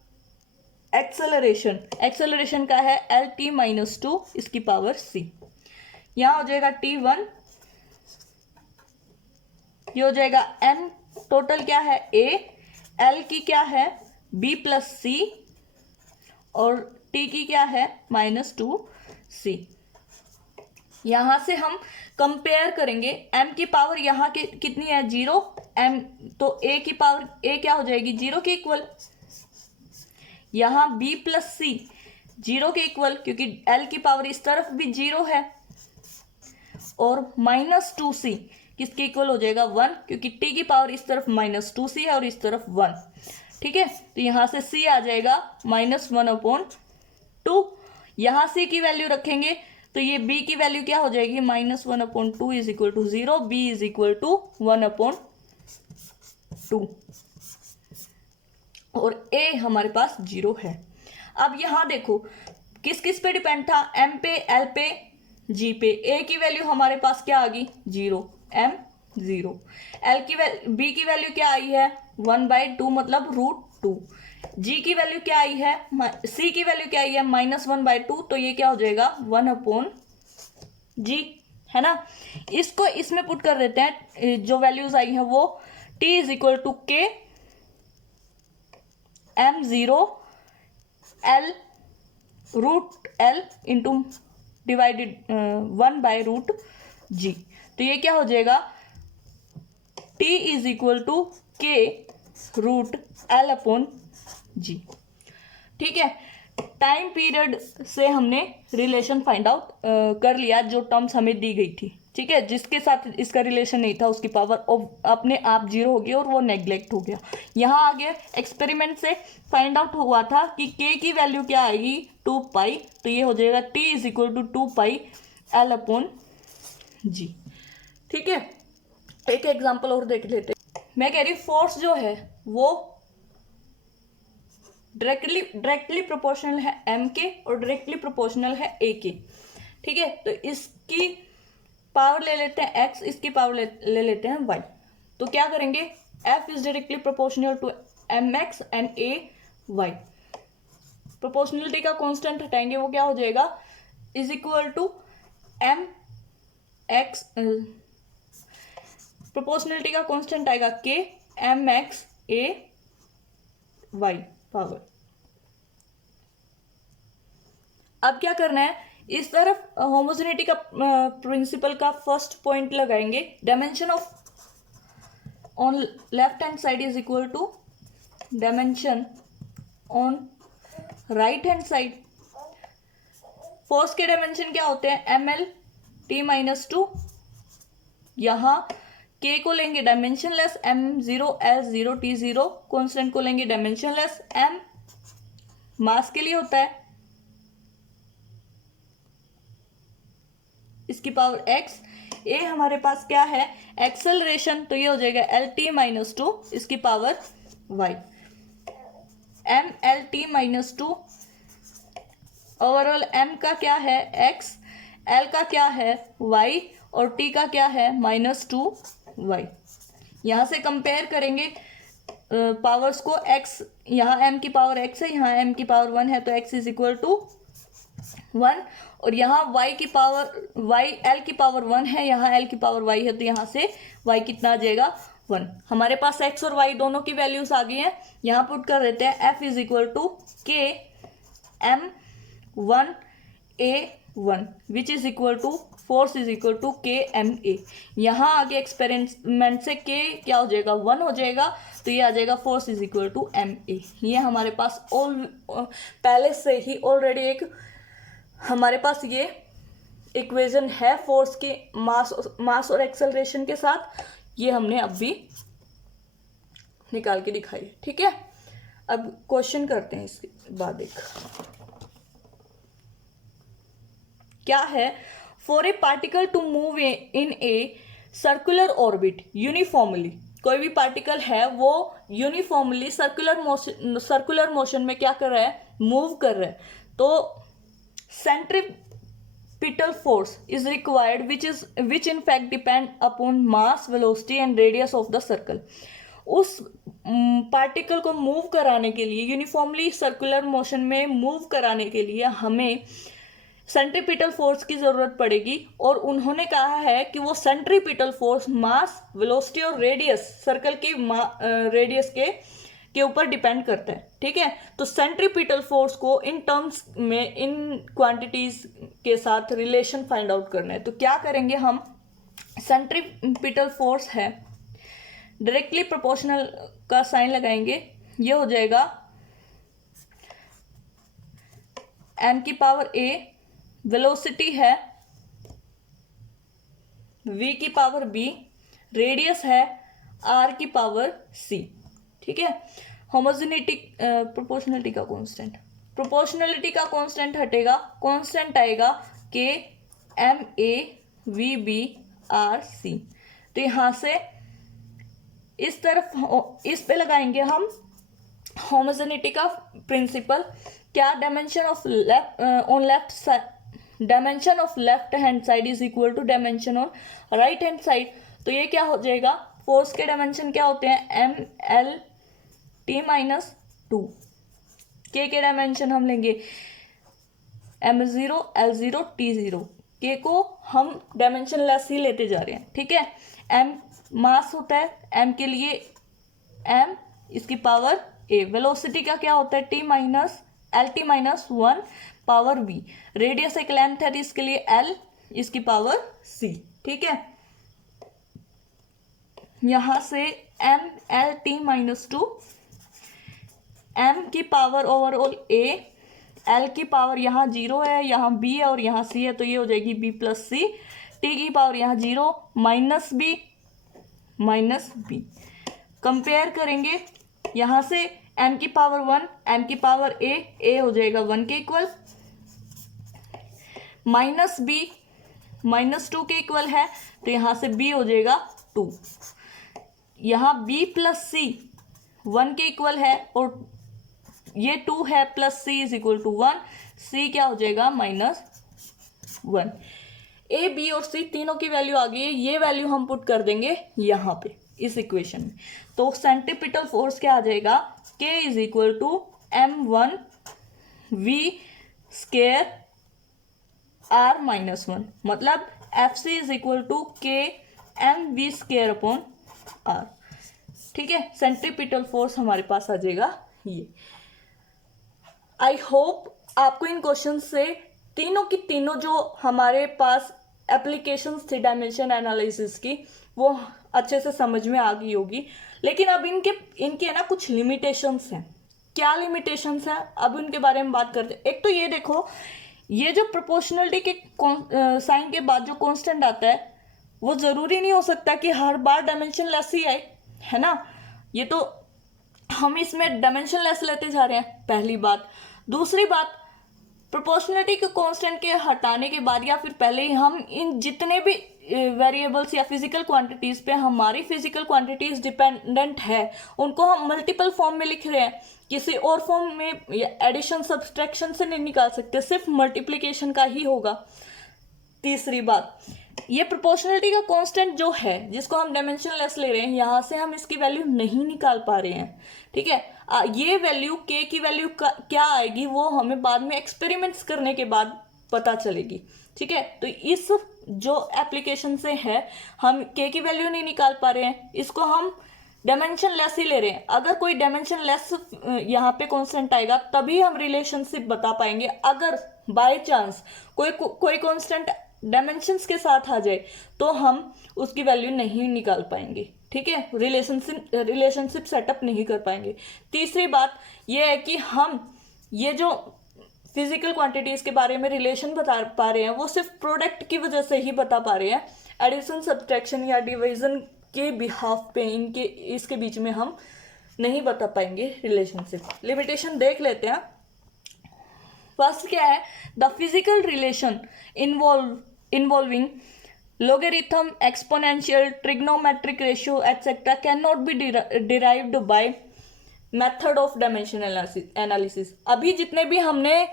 एक्सेलरेशन, एक्सेलरेशन का है LT-2 इसकी पावर C। यहाँ हो जाएगा T1, ये हो जाएगा M, टोटल क्या है A, L की क्या है B प्लस C और T की क्या है -2C। यहां से हम कंपेयर करेंगे, M की पावर यहाँ के कितनी है 0, M तो A की पावर A क्या हो जाएगी 0 के इक्वल, यहाँ B प्लस C 0 के इक्वल, क्योंकि L की पावर इस तरफ भी 0 है, और -2C किसके इक्वल हो जाएगा 1, क्योंकि T की पावर इस तरफ -2C है और इस तरफ 1। ठीक है, तो यहाँ से C आ जाएगा -1/2। यहाँ C की वैल्यू रखेंगे तो ये B की वैल्यू क्या हो जाएगी -1/2 is equal to 0, B is equal to 1/2 और A हमारे पास 0 है। अब यहाँ देखो किस किस पे डिपेंड था, M पे, L पे, G पे। A की वैल्यू हमारे पास क्या आ गई 0, M 0। L की B की वैल्यू क्या आई है 1/2 मतलब √2। G की वैल्यू क्या आई है, C की वैल्यू क्या आई है -1/2, तो ये क्या हो जाएगा 1/G, है ना। इसको इसमें पुट कर देते हैं, जो वैल्यूज आई है वो T is equal to K M0 L √L into divided 1/√g। तो ये क्या हो जाएगा, t is equal to k√L/g। ठीक है, टाइम पीरियड से हमने रिलेशन फाइंड आउट कर लिया जो टर्म्स हमें दी गई थी। ठीक है, जिसके साथ इसका रिलेशन नहीं था उसकी पावर अपने आप 0 हो गई और वो नेग्लेक्ट हो गया। यहाँ आगे एक्सपेरिमेंट से फाइंड आउट हुआ था कि k की वैल्यू क्या आएगी, 2π। तो ये हो जाएगा t is equal to 2πL/g। ठीक है, एक एग्जांपल और देख लेते हैं। मैं कह रही हूँ फोर्स जो है वो डायरेक्टली प्रोपोर्शनल है m के और डायरेक्टली प्रोपोर्शनल है a के। ठीक है, तो इसकी पावर ले लेते हैं x, इसकी पावर ले लेते हैं y। तो क्या करेंगे, f is directly proportional to mx and a y। Proportionality का कांस्टेंट हटाएंगे, वो क्या हो जाएगा, is equal to m x, proportionality का कांस्टेंट आएगा k mx a y power. अब क्या करना है, इस तरफ होमोजेनिटी का प्रिंसिपल का फर्स्ट पॉइंट लगाएंगे, dimension of on left hand side is equal to dimension on right hand side. Force के डायमेंशन क्या होते हैं, mL/t-2। यहाँ k को लेंगे dimensionless, m0 s0 t0। Constant को लेंगे डायमेंशनलेस, m मास के लिए होता है, इसकी पावर x। a हमारे पास क्या है, एक्सेलरेशन, तो ये हो जाएगा L/t-2, इसकी power y। mL/t-2 overall m का क्या है x, l का क्या है y और t का क्या है -2y। यहाँ से कंपेयर करेंगे पावर्स को, x यहाँ m की पावर x है, यहाँ m की पावर 1 है, तो x इज इक्वल टू 1। और यहाँ y की पावर l की पावर 1 है, यहाँ l की पावर y है, तो यहाँ से y कितना आ जाएगा, 1। हमारे पास x और y दोनों की वैल्यूज आ गई हैं, यहाँ पुट कर देते हैं f is equal to k m1a1 which is equal to force is equal to k ma। यहाँ आगे एक्सपेरिमेंट से k क्या हो जाएगा, 1 हो जाएगा, तो ये आ जाएगा force is equal to ma। ये हमारे पास पहले से ही ऑलरेडी एक हमारे पास ये इक्वेशन है फोर्स के मास और एक्सेलरेशन के साथ, ये हमने अब भी निकाल के दिखाई। ठीक है, अब क्वेश्चन करते हैं इसके बाद। एक क्या है, for a particle to move in a circular orbit uniformly. कोई भी पार्टिकल है वो यूनिफॉर्मली सर्कुलर मोशन में क्या कर रहा है, मूव कर रहा है। तो centripetal force is required which in fact depend upon mass, velocity and radius of the circle। उस पार्टिकल को मूव कराने के लिए, यूनिफॉर्मली सर्कुलर मोशन में मूव कराने के लिए हमें सेंट्रीपिटल फोर्स की ज़रूरत पड़ेगी। और उन्होंने कहा है कि वो सेंट्रीपिटल फोर्स मास, वेलोसिटी और रेडियस, सर्कल के रेडियस के ऊपर डिपेंड करता है। ठीक है, तो सेंट्रीपिटल फोर्स को इन टर्म्स में, इन क्वांटिटीज के साथ रिलेशन फाइंड आउट करना है। तो क्या करेंगे हम, सेंट्रीपिटल फोर्स है, डायरेक्टली प्रोपोर्शनल का साइन लगाएंगे, ये हो जाएगा m की पावर a, वेलोसिटी है v की पावर b, रेडियस है r की पावर c। ठीक है, होमोजेनिटी प्रोपोर्शनलिटी का कांस्टेंट, प्रोपोर्शनलिटी का कांस्टेंट हटेगा, कांस्टेंट आएगा k m a v b r c। तो यहाँ से इस तरफ इस पे लगाएंगे हम होमोजेनिटी का प्रिंसिपल। क्या, dimension of dimension of left hand side is equal to dimension on right hand side. तो ये क्या हो जाएगा, फोर्स के डायमेंशन क्या होते हैं, mL/t-2। k के डायमेंशन हम लेंगे m0 L0 t0। k को हम डायमेंशन लेस ही लेते जा रहे हैं। ठीक है, m मास होता है, m के लिए m, इसकी पावर a। वेलोसिटी का क्या होता है, t-1 पावर v, रेडियस एक लेंथ है तो इसके लिए l, इसकी पावर c। ठीक है, यहां से m l t minus 2, m की पावर ओवरऑल a, l की पावर यहाँ 0 है, यहाँ b है और यहाँ c है, तो ये हो जाएगी b प्लस c, t की पावर यहाँ 0 माइनस b। कंपेयर करेंगे, यहाँ से m की पावर 1, m की पावर a हो जाएगा 1 के इक्वल, माइनस b माइनस 2 के इक्वल है, तो यहाँ से b हो जाएगा 2। यहाँ b प्लस c 1 के इक्वल है और ये 2 है, plus c is equal to 1, c क्या हो जाएगा -1। a b और c तीनों की वैल्यू आ गई है, ये वैल्यू हम पुट कर देंगे यहाँ पे इस इक्वेशन में। तो सेंट्रीपिटल फोर्स क्या आ जाएगा, k is equal to m1 v square r minus 1, मतलब fc is equal to k m v square upon r। ठीक है, सेंट्रीपिटल फोर्स हमारे पास आ जाएगा ये। आई होप आपको इन क्वेश्चन से तीनों की तीनों जो हमारे पास एप्लीकेशंस थी डायमेंशन एनालिसिस की वो अच्छे से समझ में आ गई होगी। लेकिन अब इनके ना कुछ लिमिटेशंस हैं। क्या लिमिटेशंस हैं, अब उनके बारे में बात करते हैं। एक तो ये देखो, ये जो प्रोपोर्शनलिटी के साइन के बाद जो कांस्टेंट आता है वो ज़रूरी नहीं हो सकता कि हर बार डायमेंशन लेस ही आए, है ना। ये तो हम इसमें डायमेंशन लेस लेते जा रहे हैं, पहली बात। दूसरी बात, प्रोपोर्शनलिटी के कांस्टेंट के हटाने के बाद या फिर पहले ही हम इन जितने भी वेरिएबल्स या फिजिकल क्वांटिटीज़ पे हमारी फिजिकल क्वांटिटीज़ डिपेंडेंट है उनको हम मल्टीपल फॉर्म में लिख रहे हैं, किसी और फॉर्म में एडिशन सब्सट्रैक्शन से नहीं निकाल सकते, सिर्फ मल्टीप्लिकेशन का ही होगा। तीसरी बात, ये प्रोपोर्शनलिटी का कांस्टेंट जो है जिसको हम डायमेंशन लेस ले रहे हैं, यहाँ से हम इसकी वैल्यू नहीं निकाल पा रहे हैं। ठीक है, ये वैल्यू k की वैल्यू क्या आएगी वो हमें बाद में एक्सपेरिमेंट्स करने के बाद पता चलेगी। ठीक है, तो इस जो एप्लीकेशन से है हम k की वैल्यू नहीं निकाल पा रहे हैं, इसको हम डायमेंशन लेस ही ले रहे हैं। अगर कोई डायमेंशन लेस यहाँ पे कांस्टेंट आएगा तभी हम रिलेशनशिप बता पाएंगे। अगर बाय चांस कोई कांस्टेंट डायमेंशंस के साथ आ जाए तो हम उसकी वैल्यू नहीं निकाल पाएंगे। ठीक है, रिलेशनशिप सेटअप नहीं कर पाएंगे। तीसरी बात यह है कि हम ये जो फिजिकल क्वांटिटीज के बारे में रिलेशन बता पा रहे हैं वो सिर्फ प्रोडक्ट की वजह से ही बता पा रहे हैं। एडिशन सब्ट्रैक्शन या डिवीजन के बिहाफ पे इसके बीच में हम नहीं बता पाएंगे रिलेशनशिप। लिमिटेशन देख लेते हैं। फर्स्ट क्या है, the physical relation involving logarithm, exponential, trigonometric ratio, etc. cannot be derived by method of dimension analysis। अभी जितने भी हमने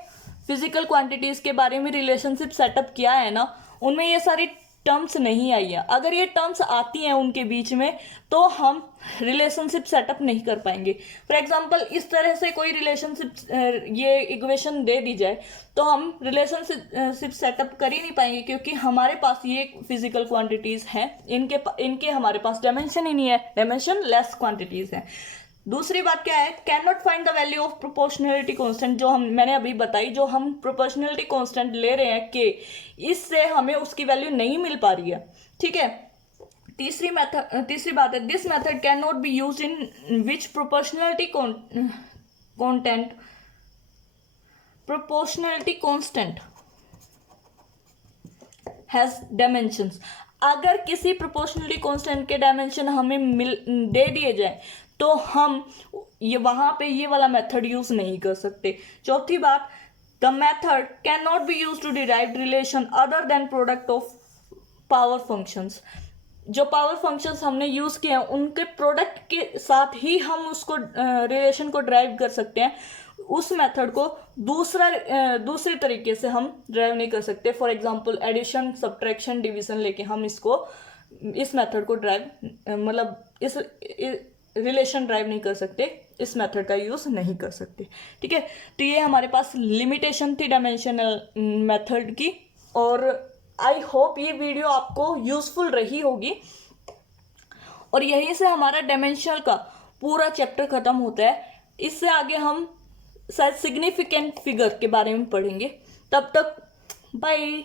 फिजिकल क्वांटिटीज के बारे में रिलेशनशिप सेटअप किया है ना, उनमें ये सारी टर्म्स नहीं आई है। अगर ये टर्म्स आती हैं उनके बीच में तो हम रिलेशनशिप सेटअप नहीं कर पाएंगे। फॉर एग्जांपल, इस तरह से कोई रिलेशनशिप ये इक्वेशन दे दी जाए तो हम रिलेशनशिप सेटअप कर ही नहीं पाएंगे, क्योंकि हमारे पास ये फिजिकल क्वांटिटीज़ हैं, इनके हमारे पास डायमेंशन ही नहीं है, डायमेंशन लेस क्वांटिटीज़ हैं। दूसरी बात क्या है, can not find the value of proportionality constant, जो मैंने अभी बताई, जो हम प्रोपोर्शनलिटी कांस्टेंट ले रहे हैं के, इससे हमें उसकी वैल्यू नहीं मिल पा रही है। ठीक है, तीसरी बात है, this method can not be use in which proportionality constant has dimensions. अगर किसी प्रोपोर्शनलिटी कांस्टेंट के डायमेंशन हमें दे दिए जाए तो हम ये वहां पे ये वाला मेथड यूज नहीं कर सकते। चौथी बात, the method can not be use to derive relation other than product of power functions. जो पावर फंक्शंस हमने यूज किए हैं उनके प्रोडक्ट के साथ ही हम उसको रिलेशन को ड्राइव कर सकते हैं। उस मेथड को दूसरे तरीके से हम ड्राइव नहीं कर सकते। For example, addition, subtraction, division लेके हम इस मेथड को ड्राइव मतलब इस रिलेशन ड्राइव नहीं कर सकते, इस मेथड का यूज़ नहीं कर सकते। ठीक है, तो ये हमारे पास लिमिटेशन थी डायमेंशनल मेथड की, और आई होप ये वीडियो आपको यूजफुल रही होगी। और यहीं से हमारा डायमेंशनल का पूरा चैप्टर खत्म होता है। इससे आगे हम शायद सिग्निफिकेंट फिगर के बारे में पढ़ेंगे। तब तक बाय।